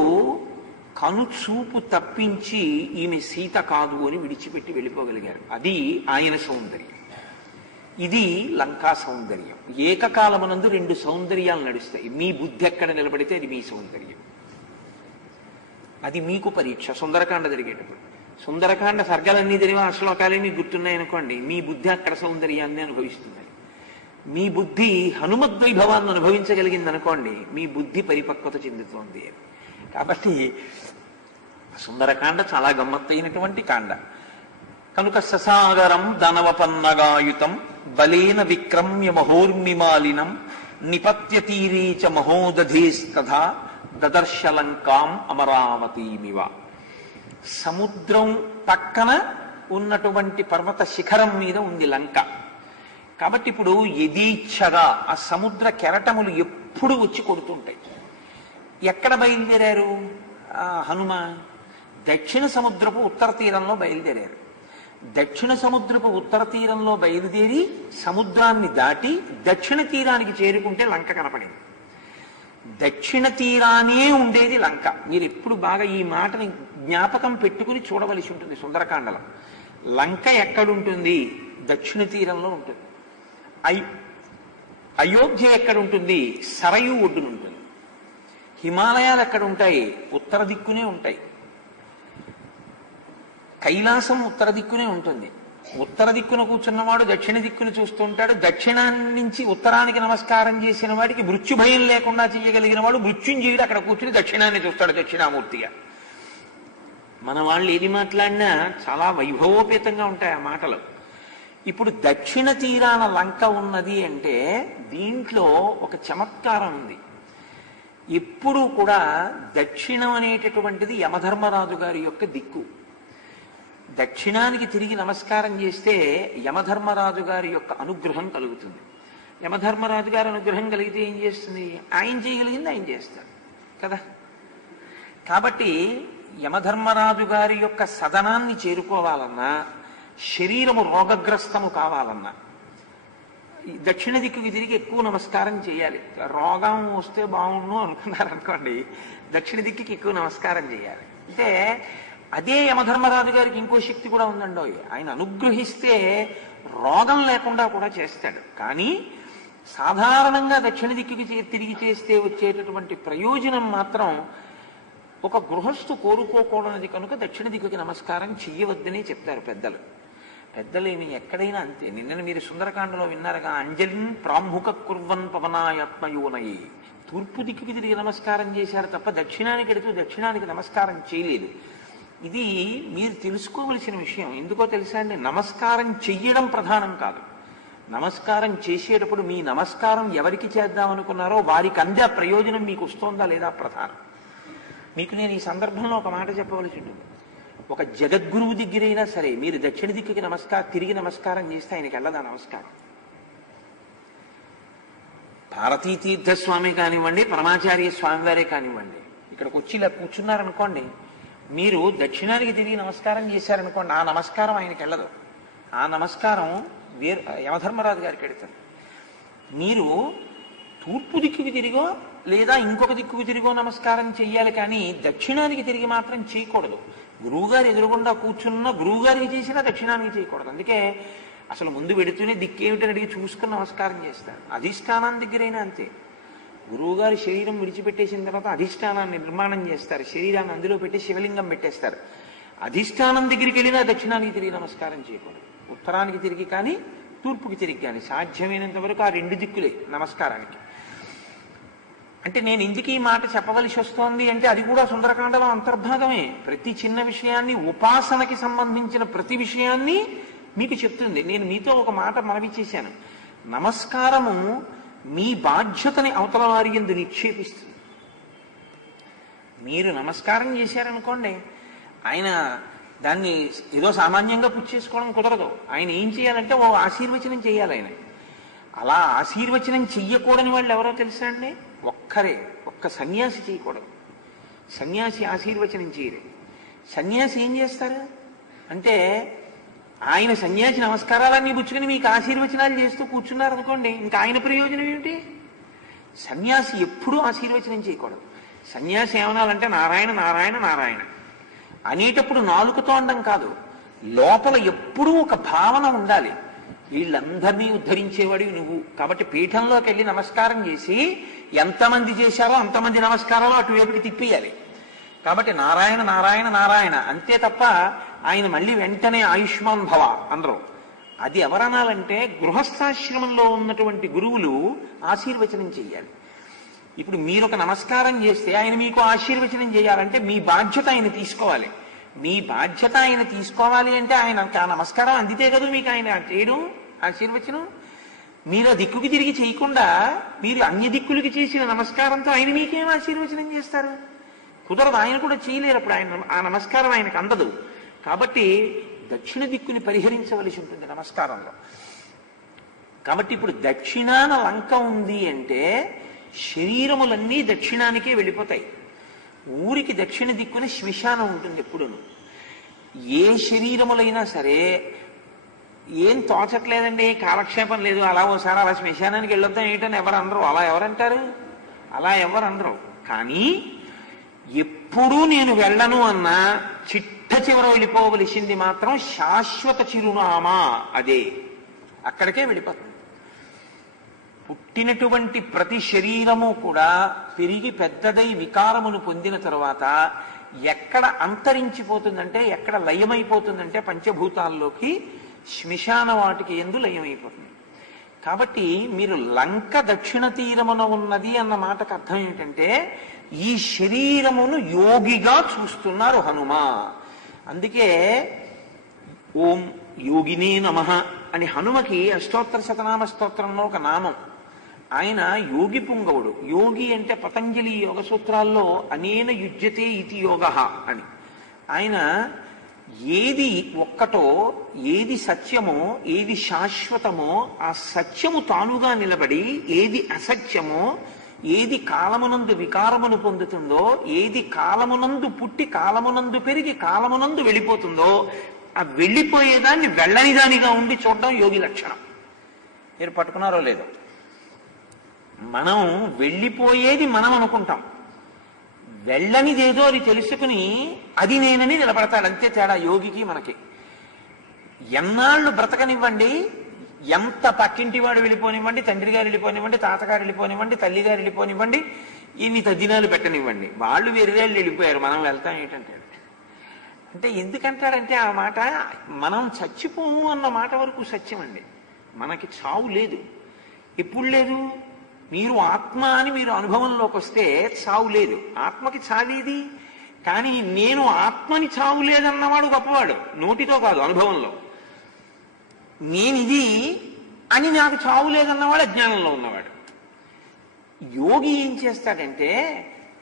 కనుచూపు తప్పించి ఈమె సీత కాదు అని విడిచిపెట్టి వెళ్ళిపోగలిగారు. అది ఆయన సౌందర్యం. ఇది లంకా సౌందర్యం. ఏకకాలమునందు రెండు సౌందర్యాలు నడుస్తాయి. మీ బుద్ధి ఎక్కడ నిలబడితే అది మీ సౌందర్యం. అది మీకు పరీక్ష. సుందరకాండ జరిగేటప్పుడు సుందరకాండ సర్గలన్నీ జరిగిన ఆ శ్లోకాలే మీకు గుర్తున్నాయనుకోండి, మీ బుద్ధి అక్కడ సౌందర్యాన్ని అనుభవిస్తుంది. మీ బుద్ధి హనుమద్వైభవాన్ని అనుభవించగలిగింది అనుకోండి, మీ బుద్ధి పరిపక్వత చెందుతోంది. కాబట్టి సుందరకాండ చాలా గమ్మత్తైనటువంటి కాండ. కనుక ససాగరం దానవపన్నగాయుతం బలేన విక్రమ్య మహోర్మిమాలినం నిపత్య తీరే చ మహోదధేస్తథా దదర్శలంకాం అమరావతీమివ. సముద్రం పక్కన ఉన్నటువంటి పర్వత శిఖరం మీద ఉంది లంక. కాబట్టి ఇప్పుడు యదీచ్ఛగా ఆ సముద్ర కెరటములు ఎప్పుడు వచ్చి కొడుతుంటాయి. ఎక్కడ బయలుదేరారు హనుమ? దక్షిణ సముద్రపు ఉత్తర తీరంలో బయలుదేరారు. దక్షిణ సముద్రపు ఉత్తర తీరంలో బయలుదేరి సముద్రాన్ని దాటి దక్షిణ తీరానికి చేరుకుంటే లంక కనపడింది. దక్షిణ తీరానే ఉండేది లంక. మీరు ఎప్పుడు బాగా ఈ మాటని జ్ఞాపకం పెట్టుకుని చూడవలసి ఉంటుంది. సుందరకాండలో లంక ఎక్కడుంటుంది? దక్షిణ తీరంలో ఉంటుంది. అయోధ్య ఎక్కడుంటుంది? సరయూ ఒడ్డునుంటుంది. హిమాలయాలు ఎక్కడ ఉంటాయి? ఉత్తర దిక్కునే ఉంటాయి. కైలాసం ఉత్తర దిక్కునే ఉంటుంది. ఉత్తర దిక్కున కూర్చున్నవాడు దక్షిణ దిక్కును చూస్తుంటాడు. దక్షిణాన్ని నుంచి ఉత్తరానికి నమస్కారం చేసిన వాడికి మృత్యు భయం లేకుండా చేయగలిగిన వాడు మృత్యుంజయుడు అక్కడ కూర్చుని దక్షిణాన్ని చూస్తాడు దక్షిణామూర్తిగా. మన వాళ్ళు ఏది మాట్లాడినా చాలా వైభవోపేతంగా ఉంటాయి ఆ మాటలు. ఇప్పుడు దక్షిణ తీరాన లంక ఉన్నది అంటే దీంట్లో ఒక చమత్కారం ఉంది. ఎప్పుడూ కూడా దక్షిణం అనేటటువంటిది యమధర్మరాజు గారి యొక్క దిక్కు. దక్షిణానికి తిరిగి నమస్కారం చేస్తే యమధర్మరాజు గారి యొక్క అనుగ్రహం కలుగుతుంది. యమధర్మరాజు గారి అనుగ్రహం కలిగితే ఏం చేస్తుంది? ఆయన చేయగలిగింది ఆయన చేస్తాడు కదా. కాబట్టి యమధర్మరాజు గారి యొక్క సదనాన్ని చేరుకోవాలన్నా, శరీరము రోగగ్రస్తము కావాలన్నా దక్షిణ దిక్కుకి తిరిగి ఎక్కువ నమస్కారం చేయాలి. రోగం వస్తే బాగుండు అనుకున్నారనుకోండి, దక్షిణ దిక్కుకి ఎక్కువ నమస్కారం చేయాలి. అంటే అదే యమధర్మరాజు గారికి ఇంకో శక్తి కూడా ఉందండో. ఆయన అనుగ్రహిస్తే రోగం లేకుండా కూడా చేస్తాడు. కానీ సాధారణంగా దక్షిణ దిక్కుకి తిరిగి చేస్తే వచ్చేటటువంటి ప్రయోజనం మాత్రం ఒక గృహస్థు కోరుకోకూడనిది కనుక దక్షిణ దిక్కుకి నమస్కారం చెయ్యవద్దని చెప్తారు పెద్దలు. పెద్దలేమి ఎక్కడైనా అంతే. నిన్న మీరు సుందరకాండలో విన్నారుగా, అంజలిన్ ప్రాముఖ కుర్వన్ పవనాయాత్మయోనయి. తూర్పు దిక్కుకి తిరిగి నమస్కారం చేశారు తప్ప దక్షిణానికి ఎడుతూ దక్షిణానికి నమస్కారం చేయలేదు. ఇది మీరు తెలుసుకోవలసిన విషయం. ఎందుకో తెలుసా అండి? నమస్కారం చెయ్యడం ప్రధానం కాదు. నమస్కారం చేసేటప్పుడు మీ నమస్కారం ఎవరికి చేద్దామనుకున్నారో వారికి అందే ప్రయోజనం మీకు వస్తుందా లేదా ప్రధానం. మీకు నేను ఈ సందర్భంలో ఒక మాట చెప్పవలసి ఉంటుంది. ఒక జగద్గురువు దగ్గరైనా సరే మీరు దక్షిణ దిక్కుకి తిరిగి నమస్కారం చేస్తే ఆయనకి వెళ్ళదా నమస్కారం? భారతీ తీర్థస్వామి కానివ్వండి, పరమాచార్య స్వామి వారే కానివ్వండి, ఇక్కడికి వచ్చి ఇలా కూర్చున్నారనుకోండి, మీరు దక్షిణానికి తిరిగి నమస్కారం చేశారనుకోండి, ఆ నమస్కారం ఆయనకి వెళ్ళదు. ఆ నమస్కారం యమధర్మరాజు గారికి వెళుతుంది. మీరు తూర్పు దిక్కుకి తిరిగో లేదా ఇంకొక దిక్కుకు తిరిగో నమస్కారం చెయ్యాలి, కానీ దక్షిణానికి తిరిగి మాత్రం చేయకూడదు. గురువుగారు ఎదురుగుండా కూర్చున్న గురువుగారికి చేసినా దక్షిణానికి చేయకూడదు. అందుకే అసలు ముందు వెడుతూనే దిక్కేమిటని అడిగి చూసుకుని నమస్కారం చేస్తారు. అధిష్టానం దగ్గరైనా అంతే. గురువుగారు శరీరం విడిచిపెట్టేసిన తర్వాత అధిష్టానాన్ని నిర్మాణం చేస్తారు. శరీరాన్ని అందులో పెట్టి శివలింగం పెట్టేస్తారు. అధిష్టానం దగ్గరికి వెళ్ళినా దక్షిణానికి తిరిగి నమస్కారం చేయకూడదు. ఉత్తరానికి తిరిగి కానీ తూర్పుకి తిరిగి కానీ సాధ్యమైనంత వరకు ఆ రెండు దిక్కులే నమస్కారానికి. అంటే నేను ఎందుకు ఈ మాట చెప్పవలసి వస్తోంది అంటే అది కూడా సుందరకాండలో అంతర్భాగమే. ప్రతి చిన్న విషయాన్ని, ఉపాసనకి సంబంధించిన ప్రతి విషయాన్ని మీకు చెప్తుంది. నేను మీతో ఒక మాట మనవి చేశాను. నమస్కారము మీ బాధ్యతని అవతల వారి యందు నిక్షేపిస్తుంది. మీరు నమస్కారం చేశారనుకోండి, ఆయన దాన్ని ఏదో సామాన్యంగా పుచ్చేసుకోవడం కుదరదు. ఆయన ఏం చేయాలంటే ఓ ఆశీర్వచనం చేయాలి. ఆయన అలా ఆశీర్వచనం చెయ్యకూడని వాళ్ళు ఎవరో తెలుసా అండి? ఒక్క సన్యాసి చేయకూడదు. సన్యాసి ఆశీర్వచనం చేయరు. సన్యాసి ఏం చేస్తారు అంటే, ఆయన సన్యాసి నమస్కారాలన్నీ పుచ్చుకుని మీకు ఆశీర్వచనాలు చేస్తూ కూర్చున్నారు అనుకోండి, ఇంకా ఆయన ప్రయోజనం ఏమిటి? సన్యాసి ఎప్పుడూ ఆశీర్వచనం చేయకూడదు. సన్యాసి ఏమనాలంటే నారాయణ నారాయణ నారాయణ అనేటప్పుడు నాలుకతో అనడం కాదు, లోపల ఎప్పుడూ ఒక భావన ఉండాలి. వీళ్ళందరినీ ఉద్ధరించేవాడివి నువ్వు, కాబట్టి పీఠంలోకి వెళ్ళి నమస్కారం చేసి ఎంతమంది చేశారో అంతమంది నమస్కారాలు అటువైపుకి తిప్పేయాలి. కాబట్టి నారాయణ నారాయణ నారాయణ అంతే తప్ప ఆయన మళ్ళీ వెంటనే ఆయుష్మాన్ భవ అందరూ. అది ఎవరనాలంటే గృహస్థాశ్రమంలో ఉన్నటువంటి గురువులు ఆశీర్వచనం చెయ్యాలి. ఇప్పుడు మీరు ఒక నమస్కారం చేస్తే ఆయన మీకు ఆశీర్వచనం చేయాలంటే మీ బాధ్యత ఆయన తీసుకోవాలి. మీ బాధ్యత ఆయన తీసుకోవాలి అంటే ఆయన ఆ నమస్కారం అందితే కదా మీకు ఆయన చేయడం ఆశీర్వచనం. మీరు ఆ దిక్కుకి తిరిగి చేయకుండా మీరు అన్య దిక్కులకి చేసిన నమస్కారంతో ఆయన మీకేం ఆశీర్వచనం చేస్తారు? కుదరదు. ఆయన కూడా చేయలేరు. అప్పుడు ఆయన ఆ నమస్కారం ఆయనకు అందదు. కాబట్టి దక్షిణ దిక్కుని పరిహరించవలసి ఉంటుంది నమస్కారంలో. కాబట్టి ఇప్పుడు దక్షిణాన లంక ఉంది అంటే శరీరములన్నీ దక్షిణానికే వెళ్ళిపోతాయి. ఊరికి దక్షిణ దిక్కున శ్మశానం ఉంటుంది ఎప్పుడును. ఏ శరీరములైనా సరే ఏం తోచట్లేదండి, కాలక్షేపం లేదు, అలా ఓసారి అలా శ్మశానానికి వెళ్ళొద్దాం ఏంటని ఎవరందరూ అలా ఎవరంటారు? అలా ఎవరందరూ. కానీ ఎప్పుడూ నేను వెళ్ళను అన్నా చిట్ట చివర వెళ్ళిపోవలసింది మాత్రం శాశ్వత చిరునామా అదే, అక్కడికే వెళ్ళిపోతుంది. పుట్టినటువంటి ప్రతి శరీరము కూడా పెరిగి పెద్దదై వికారమును పొందిన తరువాత ఎక్కడ అంతరించిపోతుందంటే, ఎక్కడ లయమైపోతుందంటే పంచభూతాల్లోకి శ్మశాన వాటికి ఎందు లయమైపోతుంది. కాబట్టి మీరు లంక దక్షిణ తీరమున ఉన్నది అన్న మాటకు అర్థం ఏంటంటే ఈ శరీరమును యోగిగా చూస్తున్నారు హనుమ. అందుకే ఓం యోగినే నమః అని హనుమకి అష్టోత్తర శతనామ స్తోత్రంలో ఒక నామం. ఆయన యోగి పుంగవుడు. యోగి అంటే పతంజలి యోగ సూత్రాల్లో అనేన యుజ్యతే ఇతి యోగః అని. ఆయన ఏది ఒక్కటో, ఏది సత్యమో, ఏది శాశ్వతమో ఆ సత్యము తానుగా నిలబడి, ఏది అసత్యమో, ఏది కాలమునందు వికారమును పొందుతుందో, ఏది కాలమునందు పుట్టి కాలమునందు పెరిగి కాలమునందు వెళ్ళిపోతుందో ఆ వెళ్ళిపోయేదాన్ని వెళ్ళని దానిగా ఉండి చూడడం యోగి లక్షణం. మీరు పట్టుకున్నారో లేదో? మనం వెళ్ళిపోయేది మనం అనుకుంటాం, వెళ్ళనిదేదో అది తెలుసుకుని అది నేనని నిలబడతాడు. అంతే తేడా యోగికి మనకి. ఎన్నాళ్ళు బ్రతకనివ్వండి, ఎంత పక్కింటి వాడు వెళ్ళిపోనివ్వండి, తండ్రి గారు వెళ్ళిపోనివ్వండి, తాతగారు వెళ్ళిపోనివ్వండి, తల్లిగారు వెళ్ళిపోనివ్వండి, ఇన్ని తద్దినాలు పెట్టనివ్వండి, వాళ్ళు వేరేళ్ళు వెళ్ళిపోయారు, మనం వెళ్తాం ఏంటంటే. అంటే ఎందుకంటాడంటే ఆ మాట మనం చచ్చిపోము అన్న మాట వరకు సత్యం అండి. మనకి చావు లేదు. ఎప్పుడు లేదు? మీరు ఆత్మ అని మీరు అనుభవంలోకి వస్తే చావు లేదు. ఆత్మకి చావేది. కానీ నేను ఆత్మని చావు లేదన్నవాడు గొప్పవాడు, నోటితో కాదు అనుభవంలో. నేనిది అని నాకు చావు లేదన్నవాడు అజ్ఞానంలో ఉన్నవాడు. యోగి ఏం చేస్తాడంటే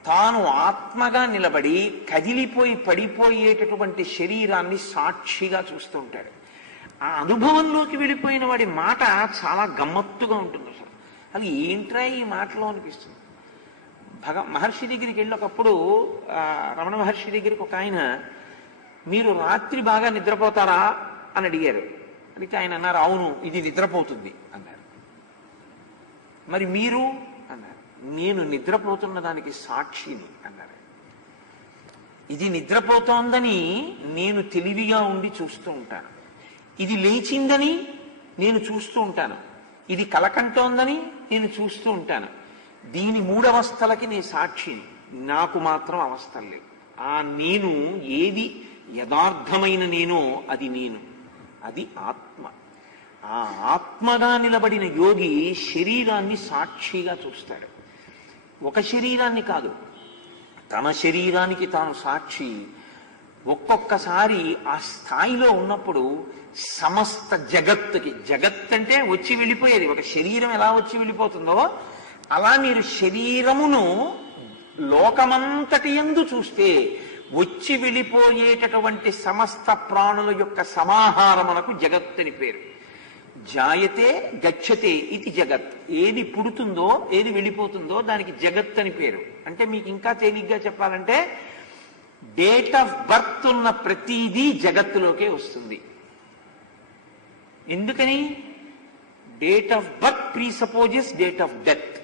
తాను ఆత్మగా నిలబడి కదిలిపోయి పడిపోయేటటువంటి శరీరాన్ని సాక్షిగా చూస్తూ ఉంటాడు. ఆ అనుభవంలోకి వెళ్ళిపోయిన వాడి మాట చాలా గమ్మత్తుగా ఉంటుంది. అసలు అది ఏంట్రా ఈ మాటలో అనిపిస్తుంది. మహర్షి దగ్గరికి వెళ్ళి ఒకప్పుడు రమణ మహర్షి దగ్గరికి ఒక ఆయన, మీరు రాత్రి బాగా నిద్రపోతారా అని అడిగారు. అడిగితే ఆయన అన్నారు, అవును ఇది నిద్రపోతుంది అన్నారు. మరి మీరు అన్నారు, నేను నిద్రపోతున్న దానికి సాక్షిని అన్నారు. ఇది నిద్రపోతోందని నేను తెలివిగా ఉండి చూస్తూ ఉంటాను, ఇది లేచిందని నేను చూస్తూ ఉంటాను, ఇది కలకంటోందని నేను చూస్తూ ఉంటాను. దీని మూడవస్థలకి నేను సాక్షిని, నాకు మాత్రం అవస్థలు లేవు. ఆ నేను ఏది యథార్థమైన నేనో అది నేను, అది ఆత్మ. ఆ ఆత్మగా నిలబడిన యోగి శరీరాన్ని సాక్షిగా చూస్తాడు. ఒక శరీరాన్ని కాదు, తన శరీరానికి తాను సాక్షి. ఒక్కొక్కసారి ఆ స్థాయిలో ఉన్నప్పుడు సమస్త జగత్తుకి, జగత్ అంటే వచ్చి వెళ్ళిపోయేది, ఒక శరీరం ఎలా వచ్చి వెళ్ళిపోతుందో అలా మీరు శరీరమును లోకమంతటి యందు చూస్తే వచ్చి వెళ్ళిపోయేటటువంటి సమస్త ప్రాణుల యొక్క సమాహారమునకు జగత్తని పేరు. జాయతే గచ్చతే ఇది జగత్. ఏది పుడుతుందో ఏది వెళ్ళిపోతుందో దానికి జగత్ అని పేరు. అంటే మీకు ఇంకా తేలిగ్గా చెప్పాలంటే డేట్ ఆఫ్ బర్త్ ఉన్న ప్రతిదీ జగత్తులోకే వస్తుంది. ఎందుకని? Date of birth presupposes date of death.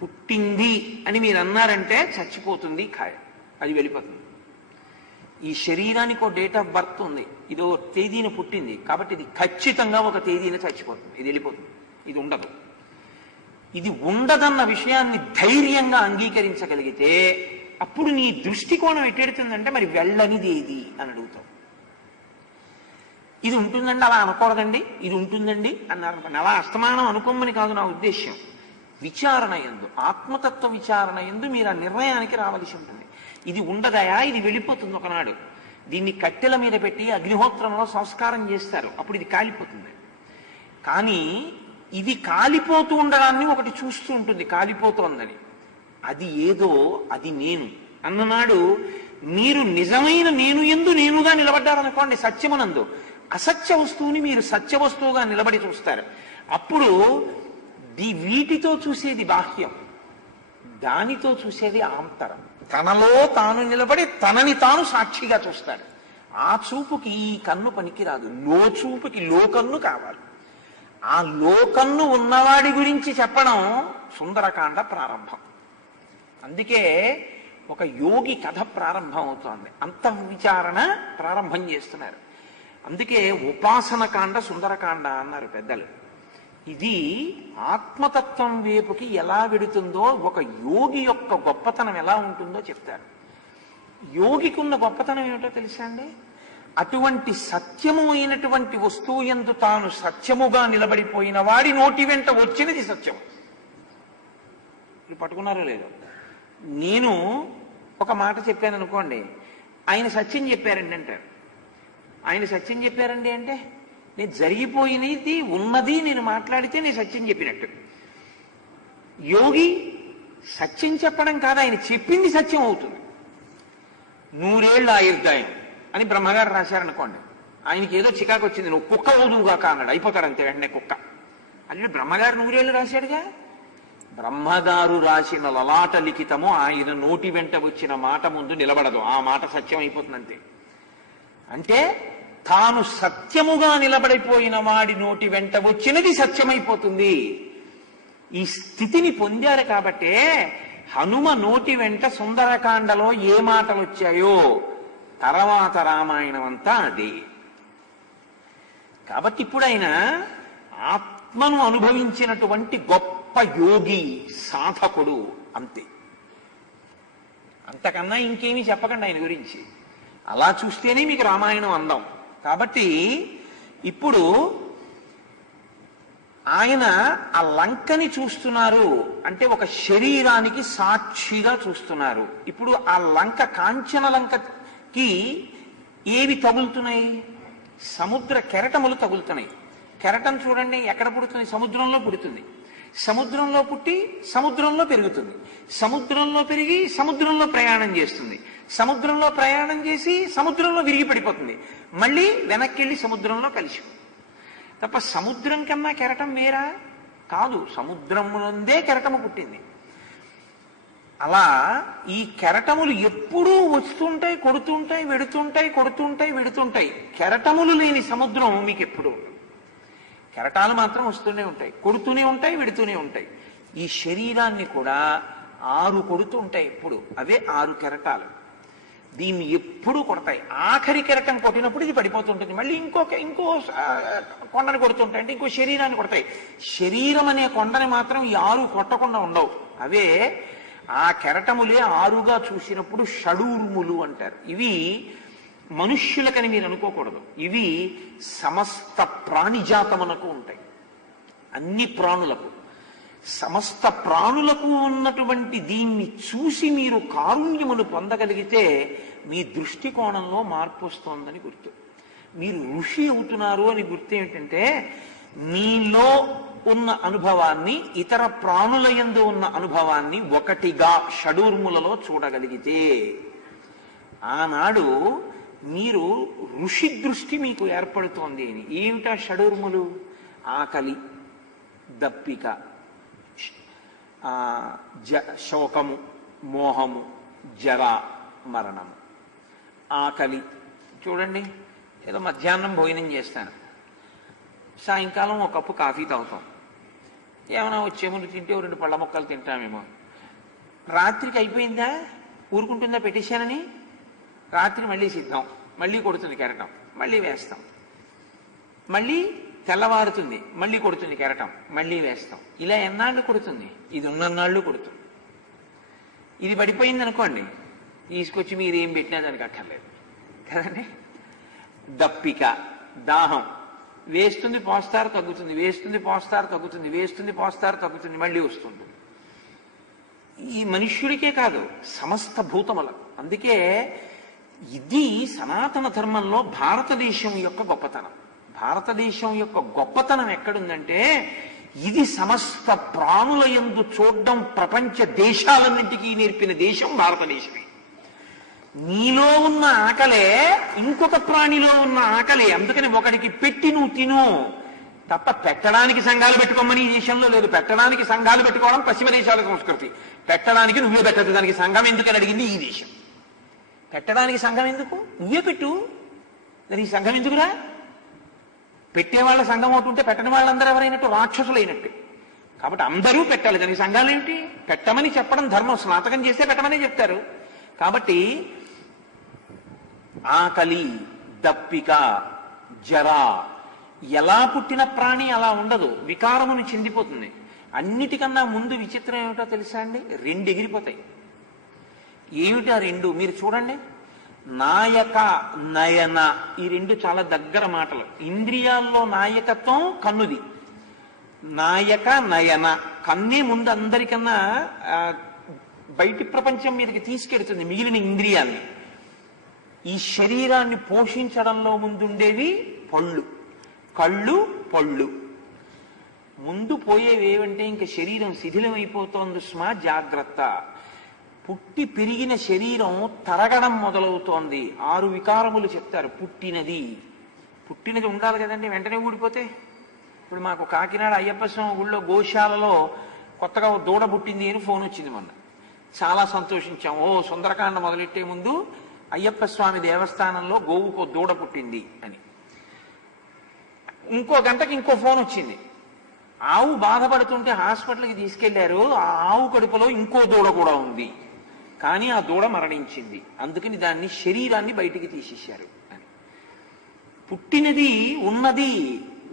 పుట్టింది అని మీరు అన్నారంటే చచ్చిపోతుంది ఖాయం, అది వెళ్ళిపోతుంది. ఈ శరీరానికి ఒక డేట్ ఆఫ్ బర్త్ ఉంది, ఇది ఒక తేదీన పుట్టింది కాబట్టి ఇది ఖచ్చితంగా ఒక తేదీన చచ్చిపోతుంది, ఇది వెళ్ళిపోతుంది, ఇది ఉండదు. ఇది ఉండదన్న విషయాన్ని ధైర్యంగా అంగీకరించగలిగితే అప్పుడు నీ దృష్టికోణం ఎట్టెడుతుందంటే మరి వెళ్ళనిది ఏది అని అడుగుతావు. ఇది ఉంటుందండి అలా అనకూడదండి, ఇది ఉంటుందండి అన్నారు. అలా అస్తమానం అనుకోమని కాదు నా ఉద్దేశ్యం. విచారణ యందు, ఆత్మతత్వ విచారణ యందు మీరు ఆ నిర్ణయానికి రావలసి ఉంటుంది. ఇది ఉండదయా, ఇది వెళ్ళిపోతుంది ఒకనాడు. దీన్ని కట్టెల మీద పెట్టి అగ్నిహోత్రంలో సంస్కారం చేస్తారు, అప్పుడు ఇది కాలిపోతుంది. కానీ ఇది కాలిపోతూ ఉండడాన్ని ఒకటి చూస్తూ ఉంటుంది, కాలిపోతోందని. అది ఏదో అది నేను అన్ననాడు మీరు నిజమైన నేను యందు నేనుగా నిలబడ్డారనుకోండి, సత్యమునందు అసత్య వస్తువుని మీరు సత్య వస్తువుగా నిలబడి చూస్తారు. అప్పుడు వీటితో చూసేది బాహ్యం, దానితో చూసేది ఆంతరం. తనలో తాను నిలబడి తనని తాను సాక్షిగా చూస్తాడు. ఆ చూపుకి ఈ కన్ను పనికిరాదు, చూపుకి లోకన్ను కావాలి. ఆ లోకన్ను ఉన్నవాడి గురించి చెప్పడం సుందరకాండ ప్రారంభం. అందుకే ఒక యోగి కథ ప్రారంభం అవుతోంది, అంతఃవిచారణ ప్రారంభం చేస్తున్నారు. అందుకే ఉపాసన కాండ సుందరకాండ అన్నారు పెద్దలు. ఇది ఆత్మతత్వం వైపుకి ఎలా వెడుతుందో, ఒక యోగి యొక్క గొప్పతనం ఎలా ఉంటుందో చెప్తారు. యోగికి ఉన్న గొప్పతనం ఏమిటో తెలుసా అండి? అటువంటి సత్యము అయినటువంటి వస్తువు యందు తాను సత్యముగా నిలబడిపోయిన వాడి నోటి వెంట వచ్చినది సత్యం. మీరు పట్టుకున్నారో లేదో? నేను ఒక మాట చెప్పాను అనుకోండి, ఆయన సత్యం చెప్పారండి అంటారు. ఆయన సత్యం చెప్పారండి అంటే నేను జరిగిపోయినది ఉన్నది నేను మాట్లాడితే నేను సత్యం చెప్పినట్టు. యోగి సత్యం చెప్పడం కాదు, ఆయన చెప్పింది సత్యం అవుతుంది. 100 ఏళ్ళ ఆయుర్దాయం అని బ్రహ్మగారు రాశారనుకోండి, ఆయనకి ఏదో చికాకు వచ్చింది, నువ్వు కుక్క అవుదువుగాక అన్నాడు, అయిపోతాడు అంతే వెంటనే కుక్క. అంటే బ్రహ్మగారు 100 ఏళ్ళు రాశాడుగా. బ్రహ్మగారు రాసిన లలాట లిఖితము ఆయన నోటి వెంట వచ్చిన మాట ముందు నిలబడదు, ఆ మాట సత్యం అయిపోతుంది అంతే. అంటే తాను సత్యముగా నిలబడిపోయిన వాడి నోటి వెంట వచ్చినది సత్యమైపోతుంది. ఈ స్థితిని పొందారు కాబట్టే హనుమ నోటి వెంట సుందరకాండలో ఏ మాటలు వచ్చాయో తర్వాత రామాయణం అంతా అదే. కాబట్టి ఇప్పుడు ఆయన ఆత్మను అనుభవించినటువంటి గొప్ప యోగి, సాధకుడు, అంతే. అంతకన్నా ఇంకేమీ చెప్పకండి ఆయన గురించి. అలా చూస్తేనే మీకు రామాయణం అందం. కాబట్టి ఇప్పుడు ఆయన ఆ లంకని చూస్తున్నారు అంటే ఒక శరీరానికి సాక్షిగా చూస్తున్నారు. ఇప్పుడు ఆ లంక, కాంచన లంకకి ఏవి తగులుతున్నాయి? సముద్ర కెరటములు తగులుతున్నాయి. కెరటం చూడండి ఎక్కడ పుడుతుంది? సముద్రంలో పుడుతుంది. సముద్రంలో పుట్టి సముద్రంలో పెరుగుతుంది. సముద్రంలో పెరిగి సముద్రంలో ప్రయాణం చేస్తుంది. సముద్రంలో ప్రయాణం చేసి సముద్రంలో విరిగి పడిపోతుంది. మళ్ళీ వెనక్కి వెళ్ళి సముద్రంలో కలిసి. తప్ప సముద్రం కన్నా కెరటం వేరా కాదు, సముద్రమునందే కెరటము పుట్టింది. అలా ఈ కెరటములు ఎప్పుడూ వస్తుంటాయి, కొడుతుంటాయి, వెడుతుంటాయి, కొడుతుంటాయి, వెడుతుంటాయి. కెరటములు లేని సముద్రం మీకు ఎప్పుడు ఉండదు. కెరటాలు మాత్రం వస్తూనే ఉంటాయి, కొడుతూనే ఉంటాయి, వెడుతూనే ఉంటాయి. ఈ శరీరాన్ని కూడా 6 కొడుతూ ఉంటాయి ఎప్పుడు, అవే 6 కెరటాలు. దీన్ని ఎప్పుడూ కొడతాయి. ఆఖరి కెరటం కొట్టినప్పుడు ఇది పడిపోతుంటుంది, మళ్ళీ ఇంకో కొండని కొడుతుంటాయి, అంటే ఇంకో శరీరాన్ని కొడతాయి. శరీరం అనే కొండని మాత్రం ఈ 6 కొట్టకుండా ఉండవు. అవే ఆ కెరటములే 6గా చూసినప్పుడు షడూర్ములు అంటారు. ఇవి మనుష్యులకని మీరు అనుకోకూడదు, ఇవి సమస్త ప్రాణిజాతమునకు ఉంటాయి. అన్ని ప్రాణులకు, సమస్త ప్రాణులకు ఉన్నటువంటి దీన్ని చూసి మీరు కారుణ్యమును పొందగలిగితే మీ దృష్టికోణంలో మార్పు వస్తోందని గుర్తు. మీరు ఋషి అవుతున్నారు అని గుర్తు ఏమిటంటే మీలో ఉన్న అనుభవాన్ని ఇతర ప్రాణుల యందు ఉన్న అనుభవాన్ని ఒకటిగా షడూర్ములలో చూడగలిగితే ఆనాడు మీరు ఋషి దృష్టి మీకు ఏర్పడుతోంది అని. ఏమిటా షడూర్ములు? ఆకలి, దప్పిక, శోకము, మోహము, జర, మరణము. ఆకలి చూడండి, ఏదో మధ్యాహ్నం భోజనం చేస్తాను, సాయంకాలం ఒక కప్పు కాఫీ తాగుతాం, ఏమైనా వచ్చే ముందు తింటే 2 పళ్ళ మొక్కలు తింటామేమో. రాత్రికి అయిపోయిందా, ఊరుకుంటుందా పెట్టేశానని? రాత్రి మళ్ళీ సిద్ధం, మళ్ళీ కొడుతుంది కెరటం, మళ్ళీ వేస్తాం, మళ్ళీ తెల్లవారుతుంది, మళ్ళీ కొడుతుంది కెరటం, మళ్ళీ వేస్తాం. ఇలా ఎన్నాళ్ళు కొడుతుంది? ఇది ఉన్నన్నాళ్ళు కొడుతుంది. ఇది పడిపోయింది అనుకోండి, తీసుకొచ్చి మీరు ఏం పెట్టినా దానికి అక్కర్లేదు కదండి. దప్పిక, దాహం, వేస్తుంది పోస్తారు తగ్గుతుంది, వేస్తుంది పోస్తారు తగ్గుతుంది, వేస్తుంది పోస్తారు తగ్గుతుంది, మళ్ళీ వస్తుంది. ఈ మనుష్యుడికే కాదు, సమస్త భూతముల. అందుకే ఇది సనాతన ధర్మంలో భారతదేశం యొక్క గొప్పతనం. భారతదేశం యొక్క గొప్పతనం ఎక్కడుందంటే, ఇది సమస్త ప్రాణుల యందు చూడడం ప్రపంచ దేశాలన్నింటికీ నేర్పిన దేశం భారతదేశమే. నీలో ఉన్న ఆకలే ఇంకొక ప్రాణిలో ఉన్న ఆకలి. అందుకని ఒకడికి పెట్టి నువ్వు తిను తప్ప పెట్టడానికి సంఘాలు పెట్టుకోమని ఈ దేశంలో లేదు. పెట్టడానికి సంఘాలు పెట్టుకోవడం పశ్చిమ దేశాల సంస్కృతి. పెట్టడానికి నువ్వే పెట్టదు, దానికి సంఘం ఎందుకని అడిగింది ఈ దేశం. పెట్టడానికి సంఘం ఎందుకు? నువ్వే పెట్టు, దానికి సంఘం ఎందుకురా? పెట్టేవాళ్ళ సంఘం ఒకటి ఉంటే పెట్టని వాళ్ళందరూ ఎవరైనట్టు రాక్షసులైనట్టు. కాబట్టి అందరూ పెట్టాలి, దానికి సంఘాలు ఏమిటి? పెట్టమని చెప్పడం ధర్మం. స్నాతకం చేస్తే పెట్టమని చెప్తారు. కాబట్టి ఆకలి, దప్పిక, జర, ఎలా పుట్టిన ప్రాణి అలా ఉండదు, వికారమును చెందిపోతుంది. అన్నిటికన్నా ముందు విచిత్రం ఏమిటో తెలుసా అండి? 2 ఎగిరిపోతాయి. ఏమిటా 2? మీరు చూడండి. నాయక, నయన, ఈ 2 చాలా దగ్గర మాటలు. ఇంద్రియాల్లో నాయకత్వం కన్నుది. నాయక, నయన. కన్నే ముందు అందరికన్నా బయటి ప్రపంచం మీదకి తీసుకెడుతుంది మిగిలిన ఇంద్రియాల్ని. ఈ శరీరాన్ని పోషించడంలో ముందుండేవి పళ్ళు, కళ్ళు, పళ్ళు. ముందు పోయేవి ఏవంటే, ఇంక శరీరం శిథిలమైపోతోంది స్మా, జాగ్రత్త. పుట్టి పెరిగిన శరీరం తరగడం మొదలవుతోంది. 6 వికారములు చెప్తారు. పుట్టినది ఉండాలి కదండి, వెంటనే ఊడిపోతే. ఇప్పుడు మాకు కాకినాడ అయ్యప్ప స్వామి గుళ్ళో గోశాలలో కొత్తగా దూడ పుట్టింది అని ఫోన్ వచ్చింది మొన్న. చాలా సంతోషించాం. సుందరకాండ మొదలెట్టే ముందు అయ్యప్ప స్వామి దేవస్థానంలో గోవుకో దూడ పుట్టింది అని. ఇంకో గంటకి ఇంకో ఫోన్ వచ్చింది. ఆవు బాధపడుతుంటే హాస్పిటల్కి తీసుకెళ్లారు, ఆ ఆవు కడుపులో ఇంకో దూడ కూడా ఉంది, కానీ ఆ దూడ మరణించింది, అందుకని దాన్ని శరీరాన్ని బయటికి తీసేశారు అని. పుట్టినది ఉన్నది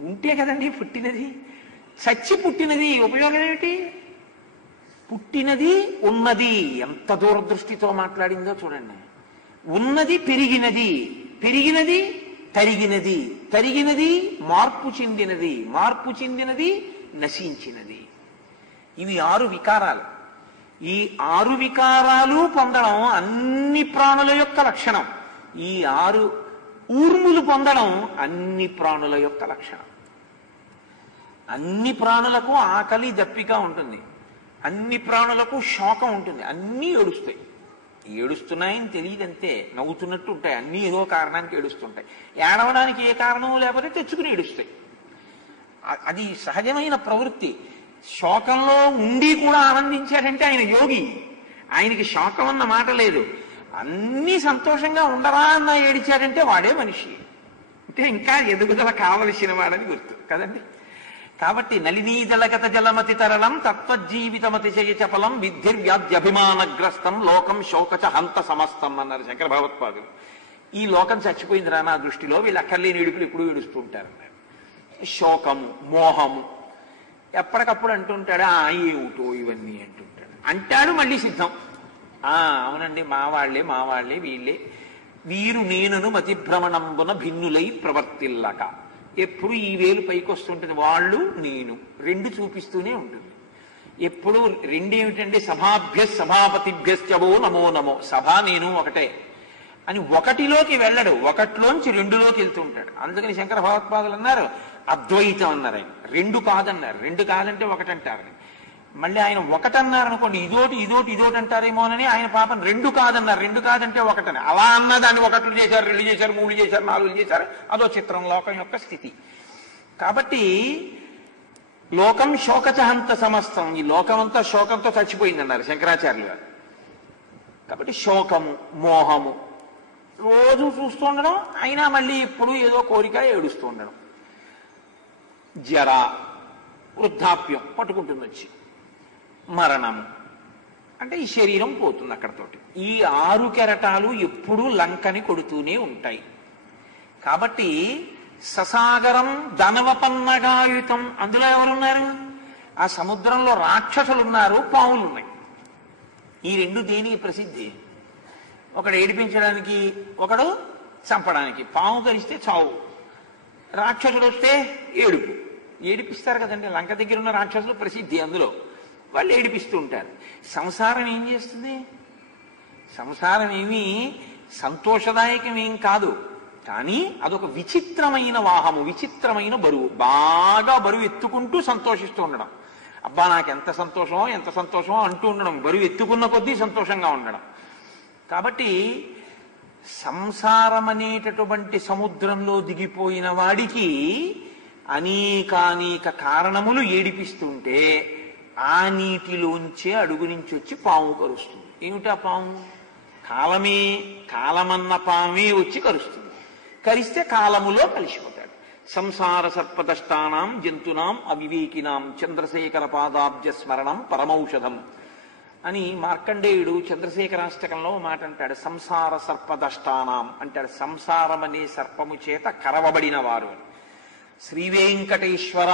ఉంటే కదండి పుట్టినది. చచ్చి పుట్టినది ఉపయోగం ఏమిటి? పుట్టినది ఉన్నది. ఎంత దూరదృష్టితో మాట్లాడిందో చూడండి. ఉన్నది పెరిగినది, పెరిగినది తరిగినది, తరిగినది మార్పు చెందినది, మార్పు చెందినది నశించినది. ఇవి 6 వికారాలు. ఈ 6 వికారాలు పొందడం అన్ని ప్రాణుల యొక్క లక్షణం. ఈ 6 ఊర్ములు పొందడం అన్ని ప్రాణుల యొక్క లక్షణం. అన్ని ప్రాణులకు ఆకలి, దప్పిక ఉంటుంది. అన్ని ప్రాణులకు శోకం ఉంటుంది. అన్నీ ఏడుస్తాయి. ఏడుస్తున్నాయని తెలియదంతే, నవ్వుతున్నట్టు ఉంటాయి. అన్నీ ఏదో కారణానికి ఏడుస్తుంటాయి. ఏడవడానికి ఏ కారణం లేకపోతే తెచ్చుకుని ఏడుస్తాయి. అది సహజమైన ప్రవృత్తి. శోకంలో ఉండి కూడా ఆనందించాడంటే ఆయన యోగి. ఆయనకి శోకం అన్న మాట లేదు. అన్నీ సంతోషంగా ఉండరా అన్న ఏడిచాడంటే వాడే మనిషి. అంటే ఇంకా ఎదుగుదల కావలసిన వాడని గుర్తు కదండి. కాబట్టి నలినీజలగత జలమతి తరళం తత్వజీవితమతి చేయ చపలం విద్ధిర్వ్యాధ్యభిమానగ్రస్తం లోకం శోకచ హంత సమస్తం అన్నారు శంకర భగవత్పాదులు. ఈ లోకం చచ్చిపోయిందిరా నా దృష్టిలో, వీళ్ళు అక్కర్లేని ఏడుపులు ఎప్పుడు ఏడుస్తూ ఉంటారు. శోకము, మోహము ఎప్పటికప్పుడు అంటుంటాడు. ఏమిటో ఇవన్నీ అంటుంటాడు. అంటాడు మళ్ళీ సిద్ధం. అవునండి, మా వాళ్ళే వీళ్ళే వీరు నేనును మతిభ్రమణంబున భిన్నులై ప్రవర్తిల్లక. ఎప్పుడు ఈ వేలు పైకి వస్తుంటుంది, వాళ్ళు నేను 2 చూపిస్తూనే ఉంటుంది. ఎప్పుడు 2 ఏమిటంటే సభాభ్య సభాపతిభ్యశ్చవో నమో నమో. సభ నేను ఒకటే అని ఒకటిలోకి వెళ్ళడు, ఒకటిలోంచి 2లోకి వెళ్తూ ఉంటాడు. అందుకని శంకర భగవత్పాదులు అన్నారు, అద్వైతం అన్నారు ఆయన. రెండు కాదన్నారు. రెండు కాదంటే ఒకటంటారని. మళ్ళీ ఆయన ఒకటన్నారు అనుకోండి, ఇదోటి ఇదోటి ఇదోటి అంటారేమోనని ఆయన పాపం రెండు కాదన్నారు. రెండు కాదంటే ఒకటని. అలా అన్న దాన్ని ఒకట్లు చేశారు, రెండు చేశారు, మూడు చేశారు, నాలుగు చేశారు. అదో చిత్రం లోకం యొక్క స్థితి. కాబట్టి లోకం శోకచహంత సమస్తం, ఈ లోకమంతా శోకంతో చచ్చిపోయిందన్నారు శంకరాచార్యులు గారు. కాబట్టి శోకము, మోహము రోజు చూస్తూ ఉండడం, అయినా మళ్ళీ ఇప్పుడు ఏదో కోరిక ఏడుస్తూ ఉండడం, జర, వృద్ధాప్యం పట్టుకుంటుంది వచ్చి, మరణము అంటే ఈ శరీరం పోతుంది అక్కడతోటి. ఈ 6 కెరటాలు ఎప్పుడూ లంకని కొడుతూనే ఉంటాయి. కాబట్టి ససాగరం ధనవపన్నగాయుతం, అందులో ఎవరున్నారు? ఆ సముద్రంలో రాక్షసులు ఉన్నారు, పావులు ఉన్నాయి. ఈ రెండు దేనికి ప్రసిద్ధి? ఒకడు ఏడిపించడానికి, ఒకడు చంపడానికి. పాము కరిస్తే చావు, రాక్షసుడు వస్తే ఏడుపు. ఏడిపిస్తారు కదండి, లంక దగ్గర ఉన్న రాక్షసులు ప్రసిద్ధి అందులో. వాళ్ళు ఏడిపిస్తూ ఉంటారు. సంసారం ఏం చేస్తుంది? సంసారం ఏమీ సంతోషదాయకం ఏం కాదు, కానీ అదొక విచిత్రమైన వాహము, విచిత్రమైన బరువు. బాగా బరువు ఎత్తుకుంటూ సంతోషిస్తూ ఉండడం. అబ్బా నాకు ఎంత సంతోషమో ఎంత సంతోషమో అంటూ ఉండడం, బరువు ఎత్తుకున్న కొద్దీ సంతోషంగా ఉండడం. కాబట్టి సంసారం అనేటటువంటి సముద్రంలో దిగిపోయిన వాడికి అనేకానేక కారణములు ఏడిపిస్తుంటే ఆ నీటిలోంచే అడుగు నుంచి వచ్చి పాము కరుస్తుంది. ఏమిటా పాము? కాలమే, కాలమన్న పామే వచ్చి కరుస్తుంది. కరిస్తే కాలములో కలిసిపోతాడు. సంసార సర్పదష్టానాం జంతునాం అవివేకినాం చంద్రశేఖర పాదాబ్జ స్మరణం పరమౌషధం అని మార్కండేయుడు చంద్రశేఖరాష్టకంలో మాట అంటాడు. సంసార సర్పదష్టానాం అంటాడు. సంసారం అనే సర్పము చేత కరవబడిన వారు అని. శ్రీవేంకటేశ్వర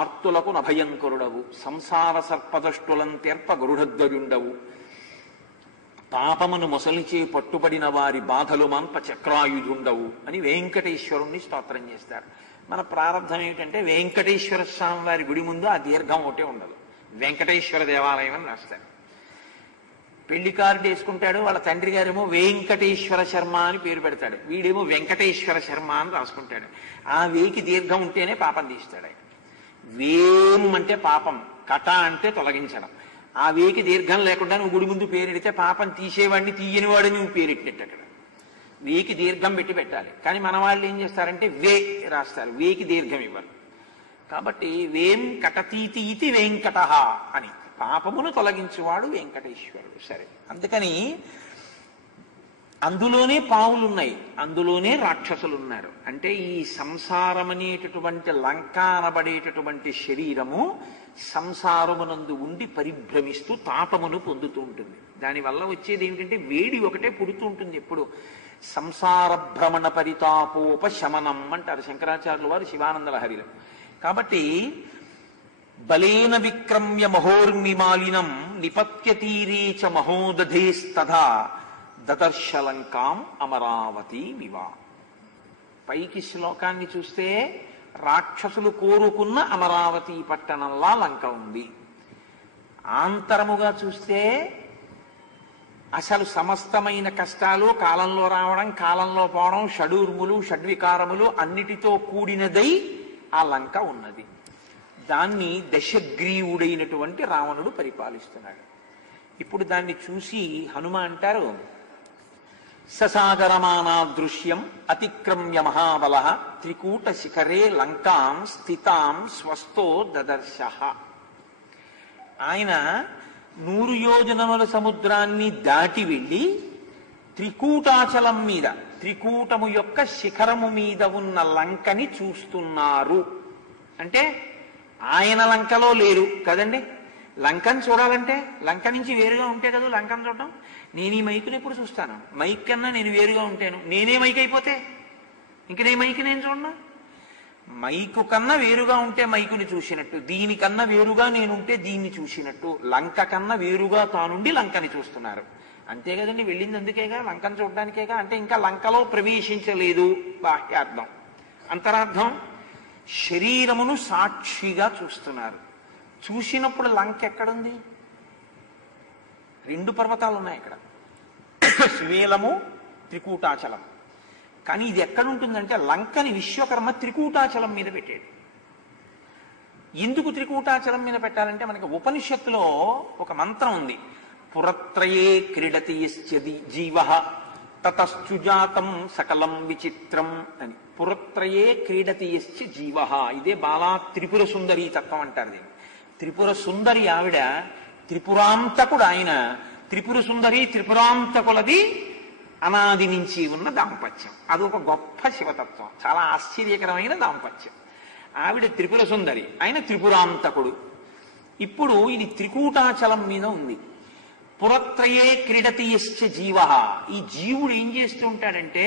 ఆర్తులకు నభయంకరుడవు, సంసార సర్పదష్టులంతేర్ప గరుడధ్వజుండవు, పాపమును మొసలిచే పట్టుబడిన వారి బాధలు మాన్ప చక్రాయుధుండవు అని వెంకటేశ్వరుణ్ణి స్తోత్రం చేస్తారు. మన ప్రారంభం ఏమిటంటే వెంకటేశ్వర స్వామి వారి గుడి ముందు ఆ దీర్ఘం ఒకటే ఉండదు, వెంకటేశ్వర దేవాలయం అని రాస్తారు. పెళ్లి కార్డు వేసుకుంటాడు, వాళ్ళ తండ్రి గారేమో వెంకటేశ్వర శర్మ అని పేరు పెడతాడు, వీడేమో వెంకటేశ్వర శర్మ అని రాసుకుంటాడు. ఆ వేకి దీర్ఘం ఉంటేనే పాపం తీస్తాడు ఆయన. వేం అంటే పాపం, కట అంటే తొలగించడం. ఆ వేకి దీర్ఘం లేకుండా నువ్వు గుడి ముందు పేరెడితే పాపం తీసేవాడిని తీయనివాడు నువ్వు పేరెట్టినట్టు. అక్కడ వేకి దీర్ఘం పెట్టి పెట్టాలి. కానీ మన వాళ్ళు ఏం చేస్తారంటే వే రాస్తారు, వేకి దీర్ఘం ఇవ్వరు. కాబట్టి వేం కటతీతి ఇది వెంకట అని, పాపమును తొలగించువాడు వెంకటేశ్వరుడు. సరే, అందుకని అందులోనే పావులున్నాయి, అందులోనే రాక్షసులు ఉన్నారు. అంటే ఈ సంసారం అనేటటువంటి లంక అనబడేటటువంటి శరీరము సంసారమునందు ఉండి పరిభ్రమిస్తూ తాపమును పొందుతూ ఉంటుంది. దానివల్ల వచ్చేది ఏమిటంటే వేడి ఒకటే పుడుతూ ఉంటుంది ఎప్పుడు. సంసార భ్రమణ పరితాపోపశమనం అంటారు శంకరాచార్యుల వారు శివానంద లహరిలో. కాబట్టి బలేన విక్రమ్య మహోర్మిమాలినం నిపత్యతీరే చ మహోదధేస్తథా దదర్శలంకాం అమరావతి వివా. పైకి శ్లోకాన్ని చూస్తే రాక్షసులు కోరుకున్న అమరావతి పట్టణంలా లంక ఉంది. ఆంతరముగా చూస్తే అసలు సమస్తమైన కష్టాలు కాలంలో రావడం, కాలంలో పోవడం, షడూర్ములు షడ్వికారములు అన్నిటితో కూడినదై ఆ లంక ఉన్నది. దాన్ని దశగ్రీవుడైనటువంటి రావణుడు పరిపాలిస్తున్నాడు. ఇప్పుడు దాన్ని చూసి హనుమ అంటారు, ససాగరమానా దృశ్యం అతిక్రమ్య మహాబల త్రికూట శిఖరే లంకాం స్థితాం స్వస్థో దదర్శ. ఆయన 100 యోజనముల సముద్రాన్ని దాటి వెళ్ళి త్రికూటాచలం మీద, త్రికూటము యొక్క శిఖరము మీద ఉన్న లంకని చూస్తున్నారు. అంటే ఆయన లంకలో లేరు కదండి. లంకను చూడాలంటే లంక నుంచి వేరుగా ఉంటే కదా లంకను చూడటం. నేను ఈ మైకుని ఎప్పుడు చూస్తాను? మైక్ కన్నా నేను వేరుగా ఉంటాను. నేనే మైక్ అయిపోతే ఇంక నేను మైక్ నేను చూడను. మైకు కన్నా వేరుగా ఉంటే మైకుని చూసినట్టు, దీనికన్నా వేరుగా నేనుంటే దీన్ని చూసినట్టు, లంక కన్నా వేరుగా తానుండి లంకని చూస్తున్నారు. అంతే కదండి, వెళ్ళింది అందుకేగా, లంకను చూడడానికేగా. అంటే ఇంకా లంకలో ప్రవేశించలేదు. బాహ్యార్థం. అంతరార్థం, శరీరమును సాక్షిగా చూస్తున్నారు. చూసినప్పుడు లంక ఎక్కడుంది? 2 పర్వతాలు ఉన్నాయి ఇక్కడ, శ్రీవేలము త్రికూటాచలం. కానీ ఇది ఎక్కడుంటుందంటే లంకని విశ్వకర్మ త్రికూటాచలం మీద పెట్టాడు. ఎందుకు త్రికూటాచలం మీద పెట్టాలంటే మనకి ఉపనిషత్తులో ఒక మంత్రం ఉంది. పురత్రయే క్రీడతి జీవ తతశ్చుజాతం సకలం విచిత్రం అని. పురత్రయే క్రీడతి జీవ, ఇదే బాలా త్రిపుర సుందరి తత్వం అంటారు దీన్ని. త్రిపుర సుందరి ఆవిడ, త్రిపురాంతకుడు ఆయన. త్రిపుర సుందరి త్రిపురాంతకులది అనాది నుంచి ఉన్న దాంపత్యం. అది ఒక గొప్ప శివతత్వం, చాలా ఆశ్చర్యకరమైన దాంపత్యం. ఆవిడ త్రిపుర సుందరి, ఆయన త్రిపురాంతకుడు. ఇప్పుడు ఇది త్రికూటాచలం మీద ఉంది. పురత్రయే క్రీడతి జీవ, ఈ జీవుడు ఏం చేస్తూ ఉంటాడంటే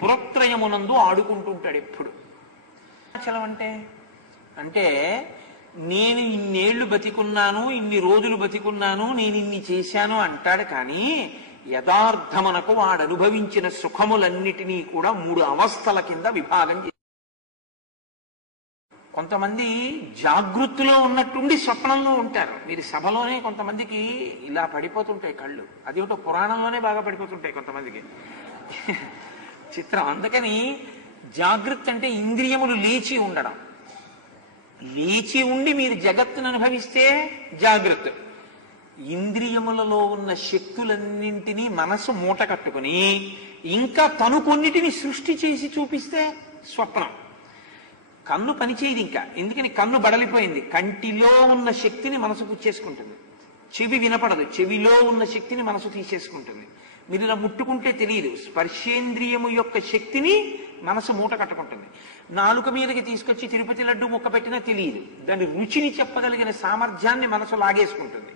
పురత్రయమునందు ఆడుకుంటూ ఉంటాడు ఎప్పుడు. చలం అంటే అంటే నేను ఇన్నేళ్లు బతికున్నాను, ఇన్ని రోజులు బతికున్నాను, నేను ఇన్ని చేశాను అంటాడు. కానీ యథార్థమనకు వాడు అనుభవించిన సుఖములన్నిటినీ కూడా 3 అవస్థల కింద విభాగం చేశాడు. కొంతమంది జాగృతిలో ఉన్నట్టుండి స్వప్నంలో ఉంటారు. మీరు సభలోనే కొంతమందికి ఇలా పడిపోతుంటాయి కళ్ళు, అదేమిటో పురాణంలోనే బాగా పడిపోతుంటాయి కొంతమందికి. చిత్రం. అందుకని జాగృతి అంటే ఇంద్రియములు లేచి ఉండడం. లేచి ఉండి మీరు జగత్తును అనుభవిస్తే జాగృతి. ఇంద్రియములలో ఉన్న శక్తులన్నింటినీ మనసు మూట కట్టుకుని ఇంకా తను కొన్నిటిని సృష్టి చేసి చూపిస్తే స్వప్నం. కన్ను పనిచేయదు ఇంకా, ఎందుకని కన్ను బడలిపోయింది. కంటిలో ఉన్న శక్తిని మనసు పుచ్చేసుకుంటుంది. చెవి వినపడదు, చెవిలో ఉన్న శక్తిని మనసు తీసేసుకుంటుంది. మీరు ఇలా ముట్టుకుంటే తెలియదు, స్పర్శేంద్రియము యొక్క శక్తిని మనసు మూట కట్టుకుంటుంది. నాలుక మీదకి తీసుకొచ్చి తిరుపతి లడ్డు ముక్క పెట్టినా తెలియదు, దాని రుచిని చెప్పగలిగిన సామర్థ్యాన్ని మనసు లాగేసుకుంటుంది.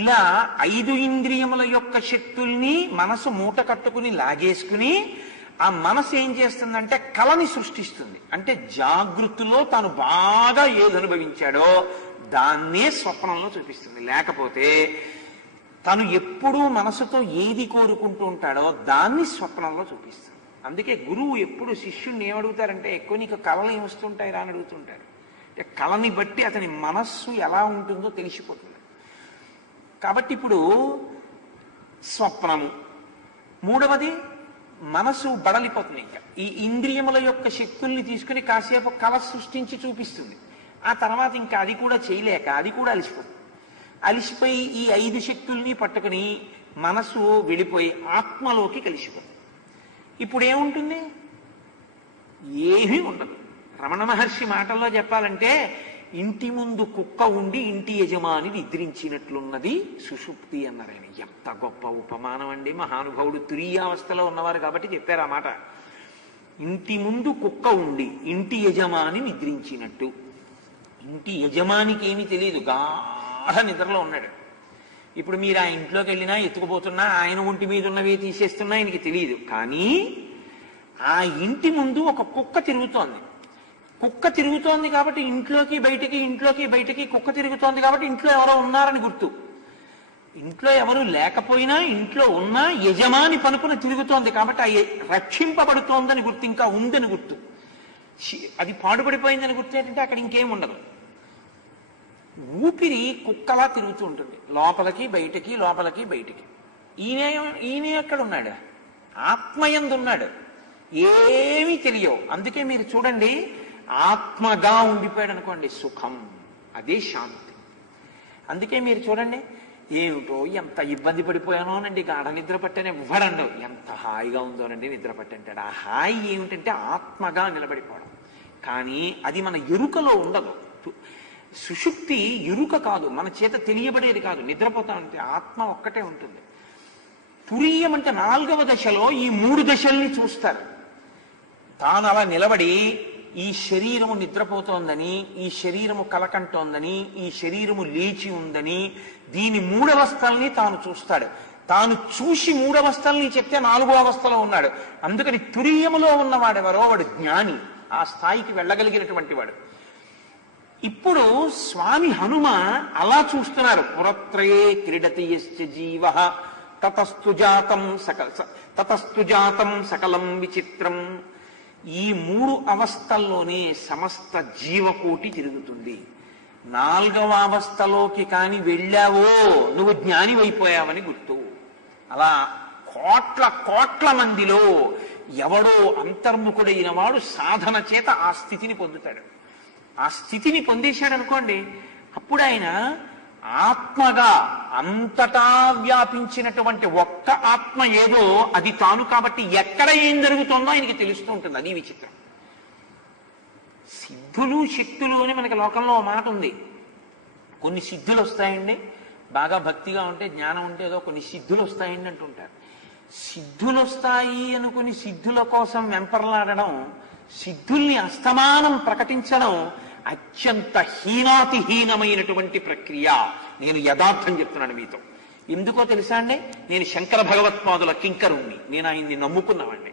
ఇలా 5 ఇంద్రియముల యొక్క శక్తుల్ని మనసు మూట కట్టుకుని లాగేసుకుని ఆ మనసు ఏం చేస్తుందంటే కళని సృష్టిస్తుంది. అంటే జాగృతిలో తాను బాగా ఏది అనుభవించాడో దాన్నే స్వప్నంలో చూపిస్తుంది. లేకపోతే తను ఎప్పుడూ మనసుతో ఏది కోరుకుంటూ ఉంటాడో దాన్ని స్వప్నంలో చూపిస్తుంది. అందుకే గురువు ఎప్పుడు శిష్యుణ్ణి ఏమడుగుతారంటే, ఎక్కువ నీకు కళలు ఏమొస్తుంటాయి రా అని అడుగుతుంటారు. అంటే కళని బట్టి అతని మనస్సు ఎలా ఉంటుందో తెలిసిపోతుంది. కాబట్టి ఇప్పుడు స్వప్నము. మూడవది మనసు బడలిపోతుంది. ఇంకా ఈ ఇంద్రియముల యొక్క శక్తుల్ని తీసుకుని కాసేపు కళ సృష్టించి చూపిస్తుంది. ఆ తర్వాత ఇంకా అది కూడా చేయలేక అది కూడా అలిసిపోతుంది. అలిసిపోయి ఈ 5 శక్తుల్ని పట్టుకుని మనసు వెళ్ళిపోయి ఆత్మలోకి కలిసిపోతుంది. ఇప్పుడు ఏముంటుంది? ఏమీ ఉండదు. రమణ మహర్షి మాటల్లో చెప్పాలంటే, ఇంటి ముందు కుక్క ఉండి ఇంటి యజమాని నిద్రించినట్లున్నది సుషుప్తి అన్నారు ఆయన. ఎంత గొప్ప ఉపమానం అండి! మహానుభావుడు తురీయావస్థలో ఉన్నవారు కాబట్టి చెప్పారు ఆ మాట. ఇంటి ముందు కుక్క ఉండి ఇంటి యజమాని నిద్రించినట్టు. ఇంటి యజమానికి ఏమీ తెలియదు, గాఢ నిద్రలో ఉన్నాడు. ఇప్పుడు మీరు ఆ ఇంట్లోకి వెళ్ళినా ఎత్తుకుపోతున్నా ఆయన ఒంటి మీద ఉన్నవే తీసేస్తున్నా ఆయనకి తెలియదు. కానీ ఆ ఇంటి ముందు ఒక కుక్క తిరుగుతోంది. కుక్క తిరుగుతోంది కాబట్టి ఇంట్లోకి బయటికి కుక్క తిరుగుతోంది కాబట్టి ఇంట్లో ఎవరో ఉన్నారని గుర్తు. ఇంట్లో ఎవరు లేకపోయినా ఇంట్లో ఉన్నా యజమాని పనుకుని తిరుగుతోంది కాబట్టి రక్షింపబడుతోందని గుర్తు, ఇంకా ఉందని గుర్తు. అది పాడుపడిపోయిందని గుర్తు ఏంటంటే అక్కడ ఇంకేం ఉండదు. ఊపిరి కుక్కలా తిరుగుతూ ఉంటుంది, లోపలికి బయటికి. ఈయన ఎక్కడ ఉన్నాడు? ఆత్మయందు ఉన్నాడు. ఏమీ తెలియవు. అందుకే మీరు చూడండి, ఆత్మగా ఉండిపోయాడు అనుకోండి సుఖం, అదే శాంతి. అందుకే మీరు చూడండి, ఏమిటో ఎంత ఇబ్బంది పడిపోయానోనండి, గాఢ నిద్ర పట్టనే ఇవ్వడండు, ఎంత హాయిగా ఉందోనండి నిద్ర పట్టంటాడు. ఆ హాయి ఏమిటంటే ఆత్మగా నిలబడిపోవడం. కానీ అది మన ఎరుకలో ఉండదు. సుషుప్తి ఎరుక కాదు, మన చేత తెలియబడేది కాదు. నిద్రపోతామంటే ఆత్మ ఒక్కటే ఉంటుంది. తురీయం అంటే 4వ దశలో ఈ 3 దశల్ని చూస్తారు. తాను అలా నిలబడి ఈ శరీరము నిద్రపోతోందని, ఈ శరీరము కలకంటోందని, ఈ శరీరము లేచి ఉందని, దీని 3 అవస్థల్ని తాను చూస్తాడు. తాను చూసి 3 అవస్థల్ని చెప్తే 4వ అవస్థలో ఉన్నాడు. అందుకని తురీయములో ఉన్నవాడెవరో వాడు జ్ఞాని, ఆ స్థాయికి వెళ్ళగలిగినటువంటి వాడు. ఇప్పుడు స్వామి హనుమ అలా చూస్తున్నారు. పురత్రయే క్రీడతి జీవ తతస్తు జాతం సకలం విచిత్రం. ఈ 3 అవస్థల్లోనే సమస్త జీవకోటి తిరుగుతుంది. 4వ అవస్థలోకి కాని వెళ్ళావో నువ్వు జ్ఞాని అయిపోయావని గుర్తు. అలా కోట్ల మందిలో ఎవడో అంతర్ముఖుడైన వాడు సాధన చేత ఆ స్థితిని పొందుతాడు. ఆ స్థితిని పొందేశాడు అనుకోండి, అప్పుడు ఆయన ఆత్మగా అంతటా వ్యాపించినటువంటి ఒక్క ఆత్మ ఏదో అది తాను కాబట్టి ఎక్కడ ఏం జరుగుతుందో ఆయనకి తెలుస్తూ ఉంటుంది. అది విచిత్రం. సిద్ధులు శక్తులు అని మనకి లోకంలో మాట ఉంది. కొన్ని సిద్ధులు వస్తాయండి, బాగా భక్తిగా ఉంటే జ్ఞానం ఉంటే ఏదో కొన్ని సిద్ధులు వస్తాయండి అంటుంటారు. సిద్ధులు వస్తాయి అనుకుని సిద్ధుల కోసం వెంపర్లాడడం, సిద్ధుల్ని అస్తమానం ప్రకటించడం అత్యంత హీనాతిహీనమైనటువంటి ప్రక్రియ. నేను యథార్థం చెప్తున్నాను మీతో. ఎందుకో తెలుసా అండి, నేను శంకర భగవత్పాదుల కింకరుణ్ణి, నేను ఆయన్ని నమ్ముకున్నామండి.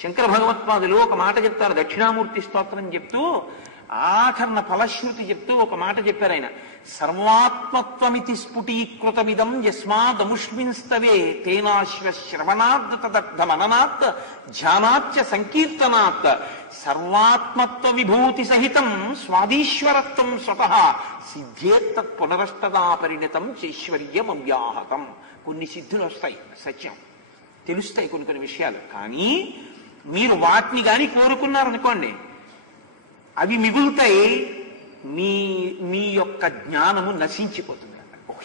శంకర భగవత్పాదులు ఒక మాట చెప్తారు, దక్షిణామూర్తి స్తోత్రం చెప్తూ ఆఖరణ ఫలశ్రుతి చెప్తూ ఒక మాట చెప్పారు ఆయన. సర్వాత్మత్వమితి స్ఫుటీకృతమిదం యస్మాదముష్మిన్స్తవే తేనాశ్వశ్రవణాత్ తదర్థమననాత్ ధ్యానాచ్చ సంకీర్తనాత్ సర్వాత్మత్వ విభూతి సహితం స్వాదీశ్వరత్వం స్వతః సిద్ధేత్తత్ పునరష్టదా పరిణతం చైశ్వర్యమవ్యాహతం. కొన్ని సిద్ధులు వస్తాయి, సత్యం తెలుస్తాయి కొన్ని కొన్ని విషయాలు. కానీ మీరు వాటిని కానీ కోరుకున్నారనుకోండి, అవి మిగులుతాయి, మీ యొక్క జ్ఞానము నశించిపోతుంది.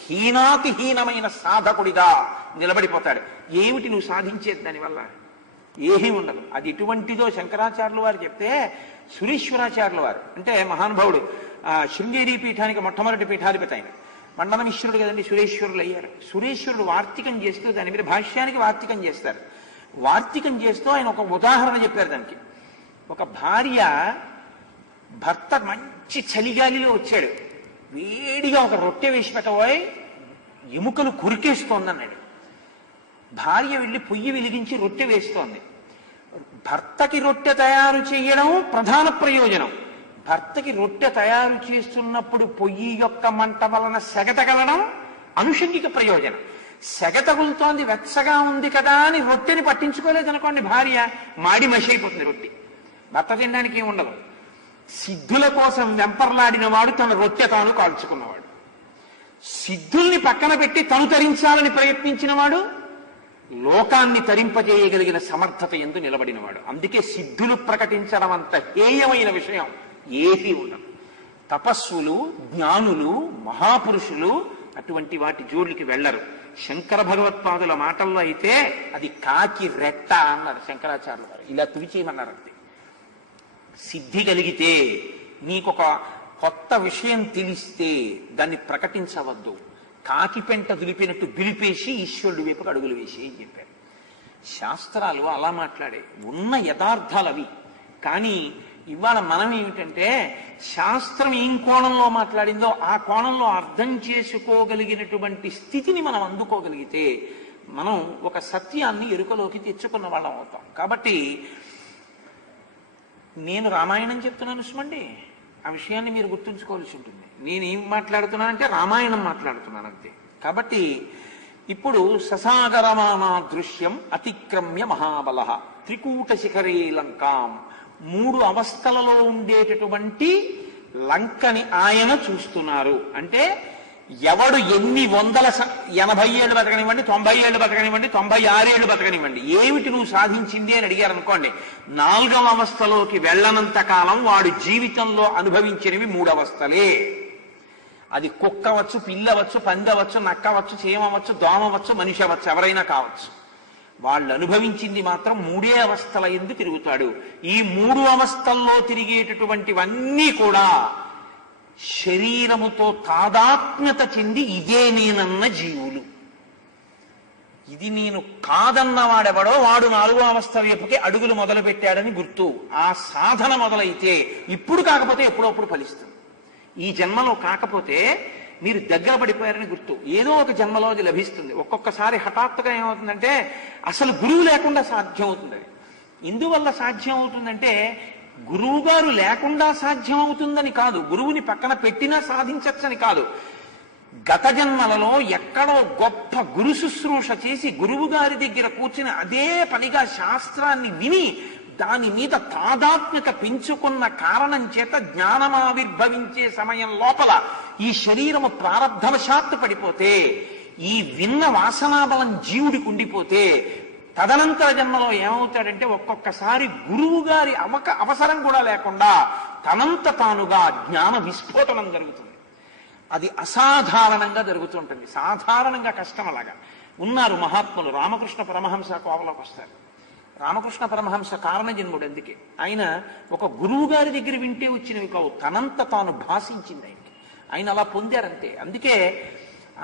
హీనాతిహీనమైన సాధకుడిగా నిలబడిపోతాడు. ఏమిటి నువ్వు సాధించేది దానివల్ల? ఏమీ ఉండదు. అది ఎటువంటిదో శంకరాచార్యుల వారు చెప్తే, సురేశ్వరాచార్యుల వారు అంటే మహానుభావుడు, శృంగేరి పీఠానికి మొట్టమొదటి పీఠాధిపతి ఆయన. మండనమిశ్వరుడు కదండి, సురేశ్వరులు అయ్యారు. సురేశ్వరుడు వార్తికం చేస్తూ దాని మీద భాష్యానికి వార్తికం చేస్తారు. వార్తికం చేస్తూ ఆయన ఒక ఉదాహరణ చెప్పారు దానికి. ఒక భార్య భర్త మంచి చలిగాలిలో వచ్చాడు, వేడిగా ఒక రొట్టె వేసి పెట్టబోయి ఎముకలు కొరికేస్తోందన్నాడు. భార్య వెళ్ళి పొయ్యి వెలిగించి రొట్టె వేస్తోంది. భర్తకి రొట్టె తయారు చేయడం ప్రధాన ప్రయోజనం. భర్తకి రొట్టె తయారు చేస్తున్నప్పుడు పొయ్యి యొక్క మంట వలన సెగ తగలడం అనుషంగిక ప్రయోజనం. సెగ తగులుతోంది, వెచ్చగా ఉంది కదా అని రొట్టెని పట్టించుకోలేదనుకోండి, భార్య మాడి మషి అయిపోతుంది రొట్టె, భర్త తినడానికి ఏమి ఉండదు. సిద్ధుల కోసం వెంపర్లాడిన వాడు తన రొట్టె తాను కాల్చుకున్నవాడు. సిద్ధుల్ని పక్కన పెట్టి తను తరించాలని ప్రయత్నించిన వాడు లోకాన్ని తరింపజేయగలిగిన సమర్థత ఎందు నిలబడినవాడు. అందుకే సిద్ధులు ప్రకటించడం అంత హేయమైన విషయం ఏమీ ఉండదు. తపస్సులు, జ్ఞానులు, మహాపురుషులు అటువంటి వాటి జోలికి వెళ్లరు. శంకర భగవత్పాదుల మాటల్లో అయితే అది కాకి రెట్ట అన్నారు శంకరాచార్యులు గారు. ఇలా తుడిచేయమన్నారు. అంతే. సిద్ధి కలిగితే నీకొక కొత్త విషయం తెలిస్తే దాన్ని ప్రకటించవద్దు. కాకి పెంట దులిపినట్టు దులిపేసి ఈశ్వరుడి వైపుకు అడుగులు వేసి అని చెప్పారు. శాస్త్రాలు అలా మాట్లాడే ఉన్న యథార్థాలు అవి. కానీ ఇవాళ మనం ఏమిటంటే, శాస్త్రం ఏం కోణంలో మాట్లాడిందో ఆ కోణంలో అర్థం చేసుకోగలిగినటువంటి స్థితిని మనం అందుకోగలిగితే మనం ఒక సత్యాన్ని ఎరుకలోకి తెచ్చుకున్న వాళ్ళం అవుతాం. కాబట్టి నేను రామాయణం చెప్తున్నాను సుమండి, ఆ విషయాన్ని మీరు గుర్తుంచుకోవాల్సి ఉంటుంది. నేనేం మాట్లాడుతున్నానంటే రామాయణం మాట్లాడుతున్నాను అంతే. కాబట్టి ఇప్పుడు ససాగరమానా దృశ్యం అతిక్రమ్య మహాబల త్రికూట శిఖరే లంకాం, 3 అవస్థలలో ఉండేటటువంటి లంకని ఆయన చూస్తున్నారు. అంటే ఎవడు ఎన్ని 180 ఏళ్ళు బతకనివ్వండి, 90 ఏళ్ళు బతకనివ్వండి, 96 ఏళ్ళు బతకనివ్వండి, ఏమిటి నువ్వు సాధించింది అని అడిగారు అనుకోండి, 4వ అవస్థలోకి వెళ్ళనంత కాలం వాడు జీవితంలో అనుభవించినవి 3 అవస్థలే. అది కుక్కవచ్చు, పిల్లవచ్చు, పందవచ్చు, నక్కవచ్చు, చీమవచ్చు, దోమవచ్చు, మనిషి అవచ్చు, ఎవరైనా కావచ్చు. వాళ్ళు అనుభవించింది మాత్రం 3 అవస్థల ఎందు తిరుగుతాడు. ఈ 3 అవస్థల్లో తిరిగేటటువంటివన్నీ కూడా శరీరముతో తాదాత్మ్యత చెంది ఇదే నేనన్న జీవులు. ఇది నేను కాదన్న వాడెవడో వాడు 4వ అవస్థ వైపుకి అడుగులు మొదలు పెట్టాడని గుర్తు. ఆ సాధన మొదలైతే ఇప్పుడు కాకపోతే ఎప్పుడప్పుడు ఫలిస్తుంది. ఈ జన్మలో కాకపోతే మీరు దగ్గర పడిపోయారని గుర్తు. ఏదో ఒక జన్మలో అది లభిస్తుంది. ఒక్కొక్కసారి హఠాత్తుగా ఏమవుతుందంటే అసలు గురువు లేకుండా సాధ్యం అవుతుంది. ఎందువల్ల సాధ్యం అవుతుందంటే గురువు గారు లేకుండా సాధ్యం అవుతుందని కాదు, గురువుని పక్కన పెట్టినా సాధించచ్చని కాదు. గత జన్మలలో ఎక్కడో గొప్ప గురు శుశ్రూష చేసి గురువు గారి దగ్గర కూర్చుని అదే పనిగా శాస్త్రాన్ని విని దాని మీద తాదాత్మ్యత పెంచుకున్న కారణం చేత జ్ఞానమావిర్భవించే సమయం లోపల ఈ శరీరము ప్రారబ్ధవశాత్తు పడిపోతే, ఈ విన్న వాసనాబలం జీవుడికి ఉండిపోతే తదనంతర జన్మలో ఏమవుతాడంటే ఒక్కొక్కసారి గురువు గారి అవసరం కూడా లేకుండా తనంత తానుగా జ్ఞాన విస్ఫోటనం జరుగుతుంది. అది అసాధారణంగా జరుగుతుంటుంది. సాధారణంగా కష్టం. అలాగా ఉన్నారు మహాత్ములు. రామకృష్ణ పరమహంస కోవలోకి వస్తారు. రామకృష్ణ పరమహంస కారణ జన్ముడు. అందుకే ఆయన ఒక గురువు గారి దగ్గర వింటే వచ్చినవి కావు, తనంత తాను భాషించింది ఆయనకి. ఆయన అలా పొందారంతే. అందుకే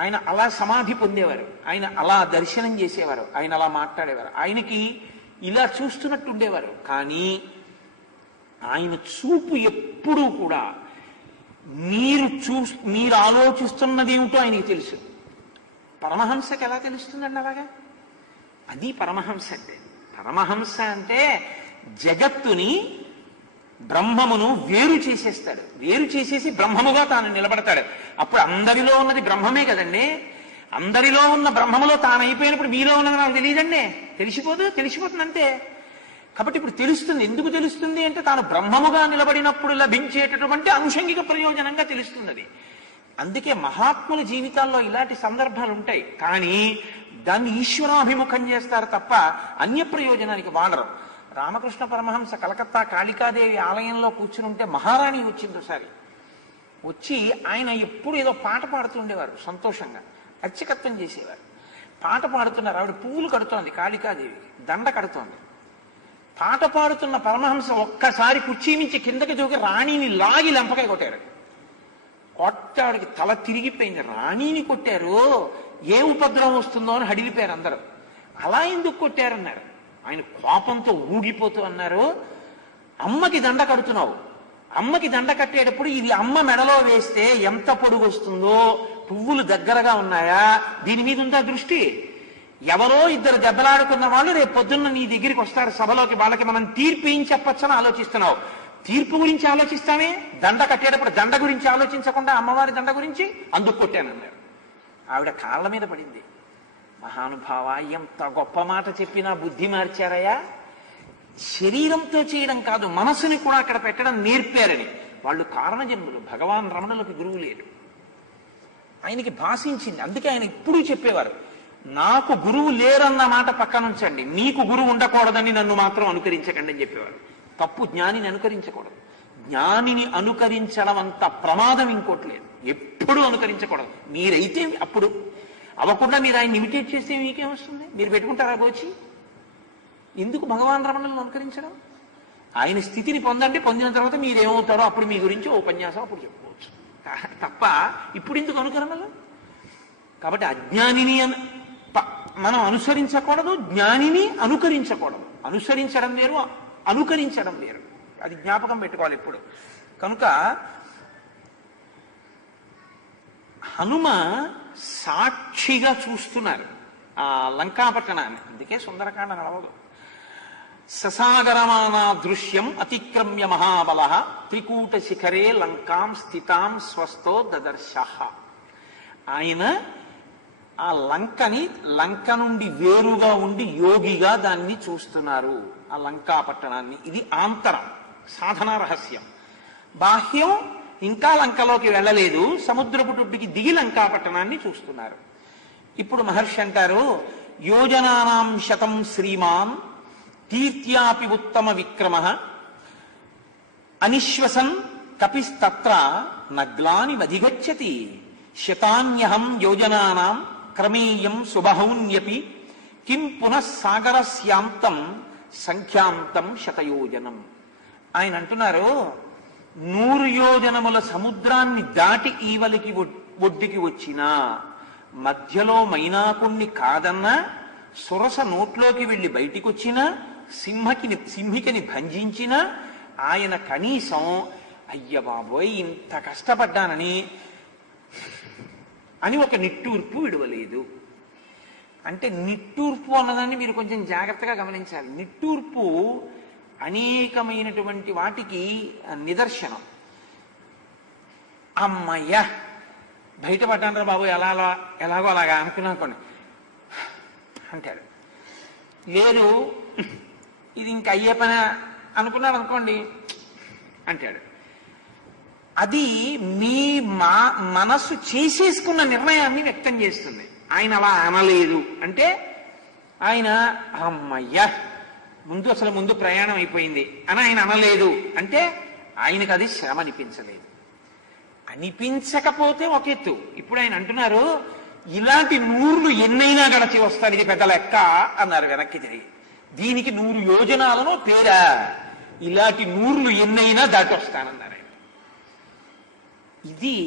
ఆయన అలా సమాధి పొందేవారు, ఆయన అలా దర్శనం చేసేవారు, ఆయన అలా మాట్లాడేవారు. ఆయనకి ఇలా చూస్తున్నట్టు ఉండేవారు. కానీ ఆయన చూపు ఎప్పుడూ కూడా మీరు ఆలోచిస్తున్నది ఏమిటో ఆయనకి తెలుసు. పరమహంసకి ఎలా తెలుస్తుందండి అలాగా? అది పరమహంస అంటే. పరమహంస అంటే జగత్తుని బ్రహ్మమును వేరు చేసేస్తాడు. వేరు చేసేసి బ్రహ్మముగా తాను నిలబడతాడు. అప్పుడు అందరిలో ఉన్నది బ్రహ్మమే కదండి. అందరిలో ఉన్న బ్రహ్మములో తాను అయిపోయినప్పుడు మీలో ఉన్నది నాకు తెలియదండి. తెలిసిపోతుంది అంతే. కాబట్టి ఇప్పుడు తెలుస్తుంది. ఎందుకు తెలుస్తుంది అంటే తాను బ్రహ్మముగా నిలబడినప్పుడు లభించేటటువంటి అనుషంగిక ప్రయోజనంగా తెలుస్తుంది అది. అందుకే మహాత్ముల జీవితాల్లో ఇలాంటి సందర్భాలు ఉంటాయి. కానీ దాన్ని ఈశ్వరాభిముఖం చేస్తారు తప్ప అన్య ప్రయోజనానికి వాడరు. రామకృష్ణ పరమహంస కలకత్తా కాళికాదేవి ఆలయంలో కూర్చుని ఉంటే మహారాణి వచ్చింది ఒకసారి. వచ్చి ఆయన ఎప్పుడు ఏదో పాట పాడుతుండేవారు. సంతోషంగా అర్చకత్వం చేసేవారు. పాట పాడుతున్నారు. ఆవిడ పువ్వులు కడుతోంది, కాళికాదేవి దండ కడుతోంది. పాట పాడుతున్న పరమహంస ఒక్కసారి కుర్చీ నుంచి కిందకి దూకి రాణిని లాగి లెంపకాయ కొట్టారు. కొట్టాడికి తల తిరిగిపోయింది. రాణిని కొట్టారు, ఏ ఉపద్రవం వస్తుందో అని హడిలిపోయారు అందరూ. అలా ఎందుకు కొట్టారన్నారు. ఆయన కోపంతో ఊగిపోతూ అన్నారు, అమ్మకి దండ కడుతున్నావు, అమ్మకి దండ కట్టేటప్పుడు ఇది అమ్మ మెడలో వేస్తే ఎంత పొడుగు వస్తుందో, పువ్వులు దగ్గరగా ఉన్నాయా, దీని మీద ఉందా దృష్టి? ఎవరో ఇద్దరు దెబ్బలాడుకున్న వాళ్ళు రేపు పొద్దున్న నీ దగ్గరికి వస్తారు సభలోకి, వాళ్ళకి మనం తీర్పు ఏం చెప్పచ్చని ఆలోచిస్తున్నావు. తీర్పు గురించి ఆలోచిస్తామే, దండ కట్టేటప్పుడు దండ గురించి ఆలోచించకుండా అమ్మవారి దండ గురించి అందుకు కొట్టానన్నారు. ఆవిడ కాళ్ళ మీద పడింది. మహానుభావ, ఎంత గొప్ప మాట చెప్పినా బుద్ధి మార్చారయ్యా. శరీరంతో చేయడం కాదు, మనసుని కూడా అక్కడ పెట్టడం నేర్పారని. వాళ్ళు కారణజన్ములు. భగవాన్ రమణులకు గురువు లేడు. ఆయనకి భాషించింది. అందుకే ఆయన ఎప్పుడూ చెప్పేవారు, నాకు గురువు లేరన్న మాట పక్కన ఉంచండి, మీకు గురువు ఉండకూడదని నన్ను మాత్రం అనుకరించకండి అని చెప్పేవారు. తప్పు, జ్ఞానిని అనుకరించకూడదు. జ్ఞానిని అనుకరించడం అంత ప్రమాదం ఇంకోటి లేదు. ఎప్పుడూ అనుకరించకూడదు. మీరైతే అప్పుడు అవ్వకుండా మీరు ఆయన ఇమిటేట్ చేస్తే మీకేమొస్తుంది? మీరు పెట్టుకుంటారా గోచి? ఎందుకు భగవాన్ రమణులను అనుకరించడం? ఆయన స్థితిని పొందండి, పొందిన తర్వాత మీరేమవుతారో అప్పుడు మీ గురించి ఉపన్యాసం అప్పుడు చెప్పుకోవచ్చు తప్ప ఇప్పుడు ఎందుకు అనుకరణలు? కాబట్టి అజ్ఞానిని మనం అనుసరించకూడదు, జ్ఞానిని అనుకరించకూడదు. అనుసరించడం వేరు, అనుకరించడం వేరు. అది జ్ఞాపకం పెట్టుకోవాలి ఎప్పుడు. కనుక హనుమ సాక్షిగా చూస్తున్నారు ఆ లంకాపట్టణాన్ని. అందుకే సుందరకాండ నడవదు. ససాగరమానా దృశ్యం అతిక్రమ్య మహాబల త్రికూట శిఖరే లంకాం స్థితాం స్వస్థో దదర్శ. ఆయన ఆ లంక నుండి వేరుగా ఉండి యోగిగా దాన్ని చూస్తున్నారు, ఆ లంకాపట్టణాన్ని. ఇది ఆంతరం, సాధనా రహస్యం. బాహ్యం ఇంకా లంకలోకి వెళ్ళలేదు, సముద్రపు టుడ్డుకి దిగి లంకాపట్టణాన్ని చూస్తున్నారు. ఇప్పుడు మహర్షి అంటారు, యోజనానాం శతం శ్రీమాన్ తీర్థ్యాపి ఉత్తమ విక్రమ అనిశ్వసన్ కపిస్తత్ర నగ్లాని వధిగచ్చతి శతాన్యహం యోజనానాం క్రమేయం సుబహౌన్యపి కిం పునః సాగరస్యాంతం సంఖ్యాంతం శతయోజనం. ఆయన అంటున్నారు, 100 యోజనముల సముద్రాన్ని దాటి ఈవలికి ఒడ్డుకి వచ్చినా, మధ్యలో మైనాకుణ్ణి కాదన్నా, సురస నోట్లోకి వెళ్లి బయటికి వచ్చినా, సింహికని భంజించినా, ఆయన కనీసం అయ్య బాబోయ్ ఇంత కష్టపడ్డానని అని ఒక నిట్టూర్పు విడవలేదు. అంటే నిట్టూర్పు అన్నదాన్ని మీరు కొంచెం జాగ్రత్తగా గమనించాలి. నిట్టూర్పు అనేకమైనటువంటి వాటికి నిదర్శనం. అమ్మయ్య బయటపడ్డానరా బాబు, ఎలాగో అలాగా అనుకున్నానుకోండి అంటాడు. లేదు ఇది ఇంక అయ్యే పని అనుకున్నాడు అనుకోండి అంటాడు. అది మీ మనస్సు చేసేసుకున్న నిర్ణయాన్ని వ్యక్తం చేస్తుంది. ఆయన అలా అనలేదు అంటే ఆయన అమ్మయ్యా ముందు ప్రయాణం అయిపోయింది అని ఆయన అనలేదు అంటే ఆయనకు అది శ్రమ అనిపించలేదు. అనిపించకపోతే ఒక ఎత్తు. ఇప్పుడు ఆయన అంటున్నారు ఇలాంటి 100 ఎన్నైనా గడచి వస్తాను, ఇది పెద్ద లెక్క అన్నారు వెనక్కి తిరిగి. దీనికి 100 యోజనాలను పేరా, ఇలాంటి 100 ఎన్నైనా దాటి వస్తానన్నారు ఆయన. ఇది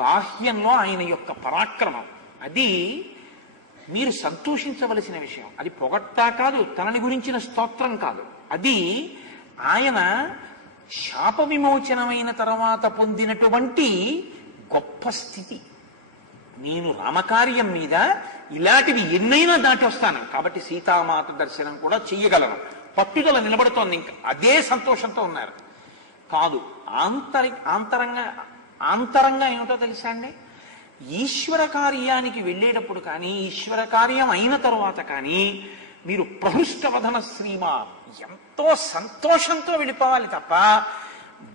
బాహ్యంలో ఆయన యొక్క పరాక్రమం. అది మీరు సంతోషించవలసిన విషయం. అది పొగట్టా కాదు, తనని గురించిన స్తోత్రం కాదు. అది ఆయన శాప విమోచనమైన తర్వాత పొందినటువంటి గొప్ప స్థితి. నేను రామకార్యం మీద ఇలాంటివి ఎన్నైనా దాటి వస్తాను కాబట్టి సీతామాత దర్శనం కూడా చెయ్యగలను, పట్టుదల నిలబడుతోంది. ఇంకా అదే సంతోషంతో ఉన్నారు. కాదు, ఆంతరంగా ఏమిటో తెలుసా అండి, ఈశ్వర కార్యానికి వెళ్ళేటప్పుడు కానీ ఈశ్వర కార్యం అయిన తరువాత కానీ మీరు ప్రహృష్టవదన శ్రీమా ఎంతో సంతోషంతో వెళ్ళిపోవాలి తప్ప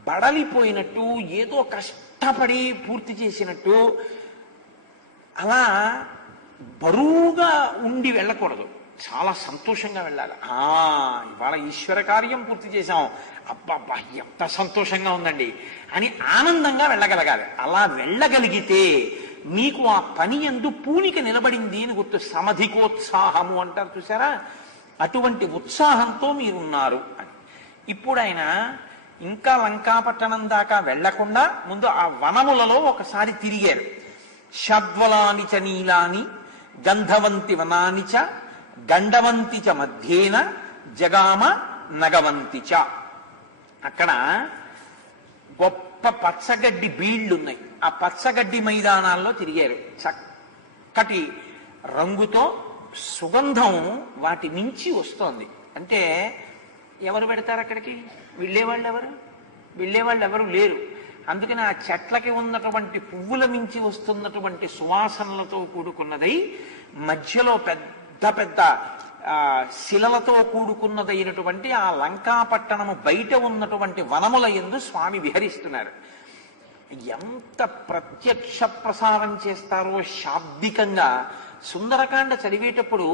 బడలిపోయినట్టు ఏదో కష్టపడి పూర్తి చేసినట్టు అలా బరువుగా ఉండి వెళ్ళకూడదు. చాలా సంతోషంగా వెళ్ళాలి. ఇవాళ ఈశ్వర కార్యం పూర్తి చేశాం, అబ్బబ్బా ఎంత సంతోషంగా ఉందండి అని ఆనందంగా వెళ్ళగలగాలి. అలా వెళ్ళగలిగితే మీకు ఆ పని యందు పూనిక నిలబడింది అని గుర్తు. సమధికోత్సాహము అంటారు చూసారా, అటువంటి ఉత్సాహంతో మీరున్నారు అని. ఇప్పుడు ఆయన ఇంకా లంకాపట్టణం దాకా వెళ్లకుండా ముందు ఆ వనములలో ఒకసారి తిరిగారు. షద్వలాని చ నీలాని గంధవంతి వనాని చ గండవంతి చ మధ్యేన జగామ నగవంతి చ. అక్కడ గొప్ప పచ్చగడ్డి బీళ్లున్నాయి. ఆ పచ్చగడ్డి మైదానాల్లో తిరిగారు. చక్కటి రంగుతో సుగంధం వాటి నుంచి వస్తోంది. అంటే ఎవరు పెడతారు అక్కడికి? వెళ్ళేవాళ్ళు ఎవరు లేరు. అందుకని ఆ చెట్లకి ఉన్నటువంటి పువ్వుల మించి వస్తున్నటువంటి సువాసనలతో కూడుకున్నదై మధ్యలో పెద్ద పెద్ద శిలలతో కూడుకున్నదైనటువంటి ఆ లంకాపట్టణము బయట ఉన్నటువంటి వనముల యందు స్వామి విహరిస్తున్నారు. ఎంత ప్రత్యక్ష ప్రసారం చేస్తారో శాబ్దికంగా. సుందరకాండ చదివేటప్పుడు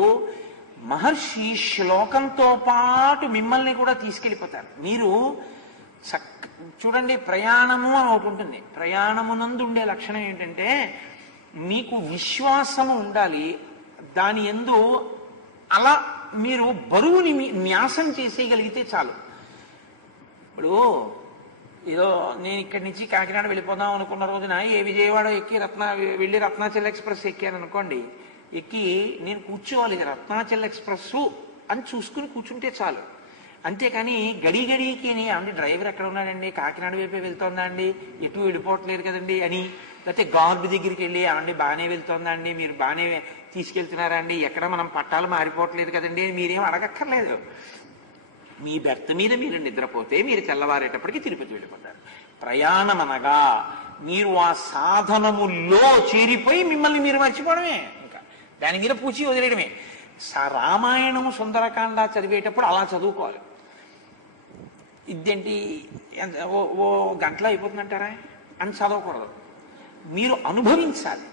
మహర్షి శ్లోకంతో పాటు మిమ్మల్ని కూడా తీసుకెళ్ళిపోతారు. మీరు చూడండి, ప్రయాణము అని ఒకటి ఉంటుంది. ప్రయాణమునందు ఉండే లక్షణం ఏంటంటే మీకు విశ్వాసము ఉండాలి. దాని యందు అలా మీరు బరువుని న్యాసం చేసేయగలిగితే చాలు. ఇప్పుడు ఏదో నేను ఇక్కడి నుంచి కాకినాడ వెళ్ళిపోదాం అనుకున్న రోజున విజయవాడ వెళ్ళి రత్నాచల్ ఎక్స్ప్రెస్ ఎక్కాను అనుకోండి. ఎక్కి నేను కూర్చోవాలి, రత్నాచల్ ఎక్స్ప్రెస్ అని చూసుకుని కూర్చుంటే చాలు. అంతేకాని గడికి అండి డ్రైవర్ ఎక్కడ ఉన్నాడండి, కాకినాడ వైపే వెళ్తోందా అండి, ఎటు వెళ్ళిపోవట్లేదు కదండి అని, లేకపోతే గార్డు దగ్గరికి వెళ్ళి అండి బాగానే వెళ్తోందా అండి, మీరు బాగానే తీసుకెళ్తున్నారా అండి, ఎక్కడ మనం పట్టాలు మారిపోవట్లేదు కదండి, మీరేం అడగక్కర్లేదు. మీ బెర్త్ మీద మీరు నిద్రపోతే మీరు తెల్లవారేటప్పటికి తిరుపతి వెళ్ళిపోతారు. ప్రయాణం అనగా మీరు ఆ సాధనముల్లో చేరిపోయి మిమ్మల్ని మీరు మర్చిపోవడమే, ఇంకా దాని మీద పూచి వదిలేయడమే. రామాయణము సుందరకాండ చదివేటప్పుడు అలా చదువుకోవాలి. ఇదేంటి ఓ గంటలో అయిపోతుందంటారా అని చదవకూడదు. మీరు అనుభవించాలి.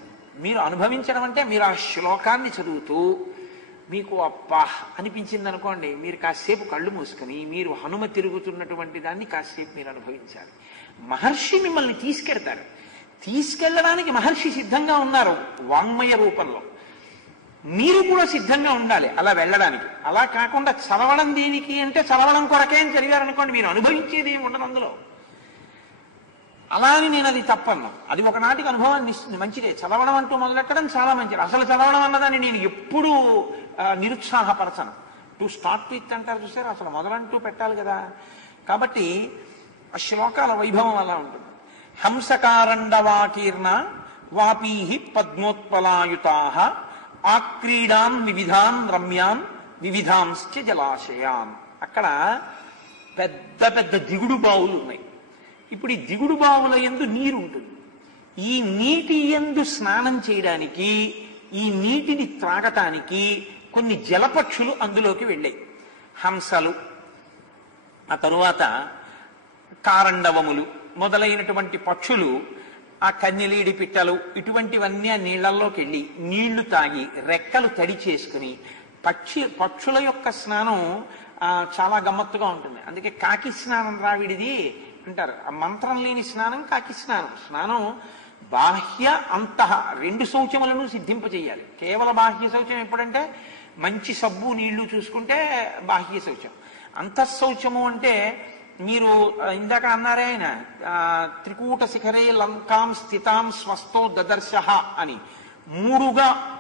మీరు అనుభవించడం అంటే మీరు ఆ శ్లోకాన్ని చదువుతూ మీకు అబ్బా అనిపించింది అనుకోండి, మీరు కాసేపు కళ్ళు మూసుకొని మీరు హనుమ తిరుగుతున్నటువంటి దాన్ని కాసేపు మీరు అనుభవించాలి. మహర్షి మిమ్మల్ని తీసుకెడతారు. తీసుకెళ్ళడానికి మహర్షి సిద్ధంగా ఉన్నారు వాంగ్మయ రూపంలో. మీరు కూడా సిద్ధంగా ఉండాలి అలా వెళ్ళడానికి. అలా కాకుండా చదవడం దేనికి అంటే చదవడం కొరకే అని చదివారనుకోండి, మీరు అనుభవించేది ఏమి ఉండదు అందులో. అలా అని నేను అది తప్పను. అది ఒకనాటికి అనుభవాన్ని ఇస్తుంది, మంచిదే. చదవడం అంటూ మొదలెట్టడం చాలా మంచిది. అసలు చదవడం అన్నదాన్ని నేను ఎప్పుడూ నిరుత్సాహపరచను. టు స్టార్ట్ విత్ అంటారు చూసారు, అసలు మొదలంటూ పెట్టాలి కదా. కాబట్టి ఆ శ్లోకాల వైభవం అలా ఉంటుంది. హంసకారండవాకీర్ణ వాపీహి పద్మోత్పలాయుతాః ఆక్రీడాన్ వివిధాన్ రమ్యాన్ వివిధాంశ్చ జలాశయాన్. అక్కడ పెద్ద పెద్ద దిగుడు బావులు ఉన్నాయి. ఇప్పుడు ఈ దిగుడు బావుల యందు నీరు ఉంటుంది. ఈ నీటి యందు స్నానం చేయడానికి, ఈ నీటిని త్రాగటానికి కొన్ని జలపక్షులు అందులోకి వెళ్ళాయి. హంసలు, ఆ తరువాత కారండవములు మొదలైనటువంటి పక్షులు, ఆ కన్నెలీడి పిట్టలు, ఇటువంటివన్నీ ఆ నీళ్లలోకి వెళ్ళి నీళ్లు తాగి రెక్కలు తడి చేసుకుని పక్షుల యొక్క స్నానం చాలా గమ్మత్తుగా ఉంటుంది. అందుకే కాకి స్నానం రావిడిది అంటారు. ఆ మంత్రం లేని స్నానం కాకి స్నానం. స్నానం బాహ్య అంతః రెండు శౌచములను సిద్ధింపజేయాలి. కేవల బాహ్య శౌచం ఎప్పుడంటే మంచి సబ్బు నీళ్లు చూసుకుంటే బాహ్య శౌచం. అంతఃశౌచము అంటే మీరు ఇందాక అన్నారే ఆయన త్రికూట శిఖరే లంకాం స్థితాం స్వస్థో దదర్శ అని మూడుగా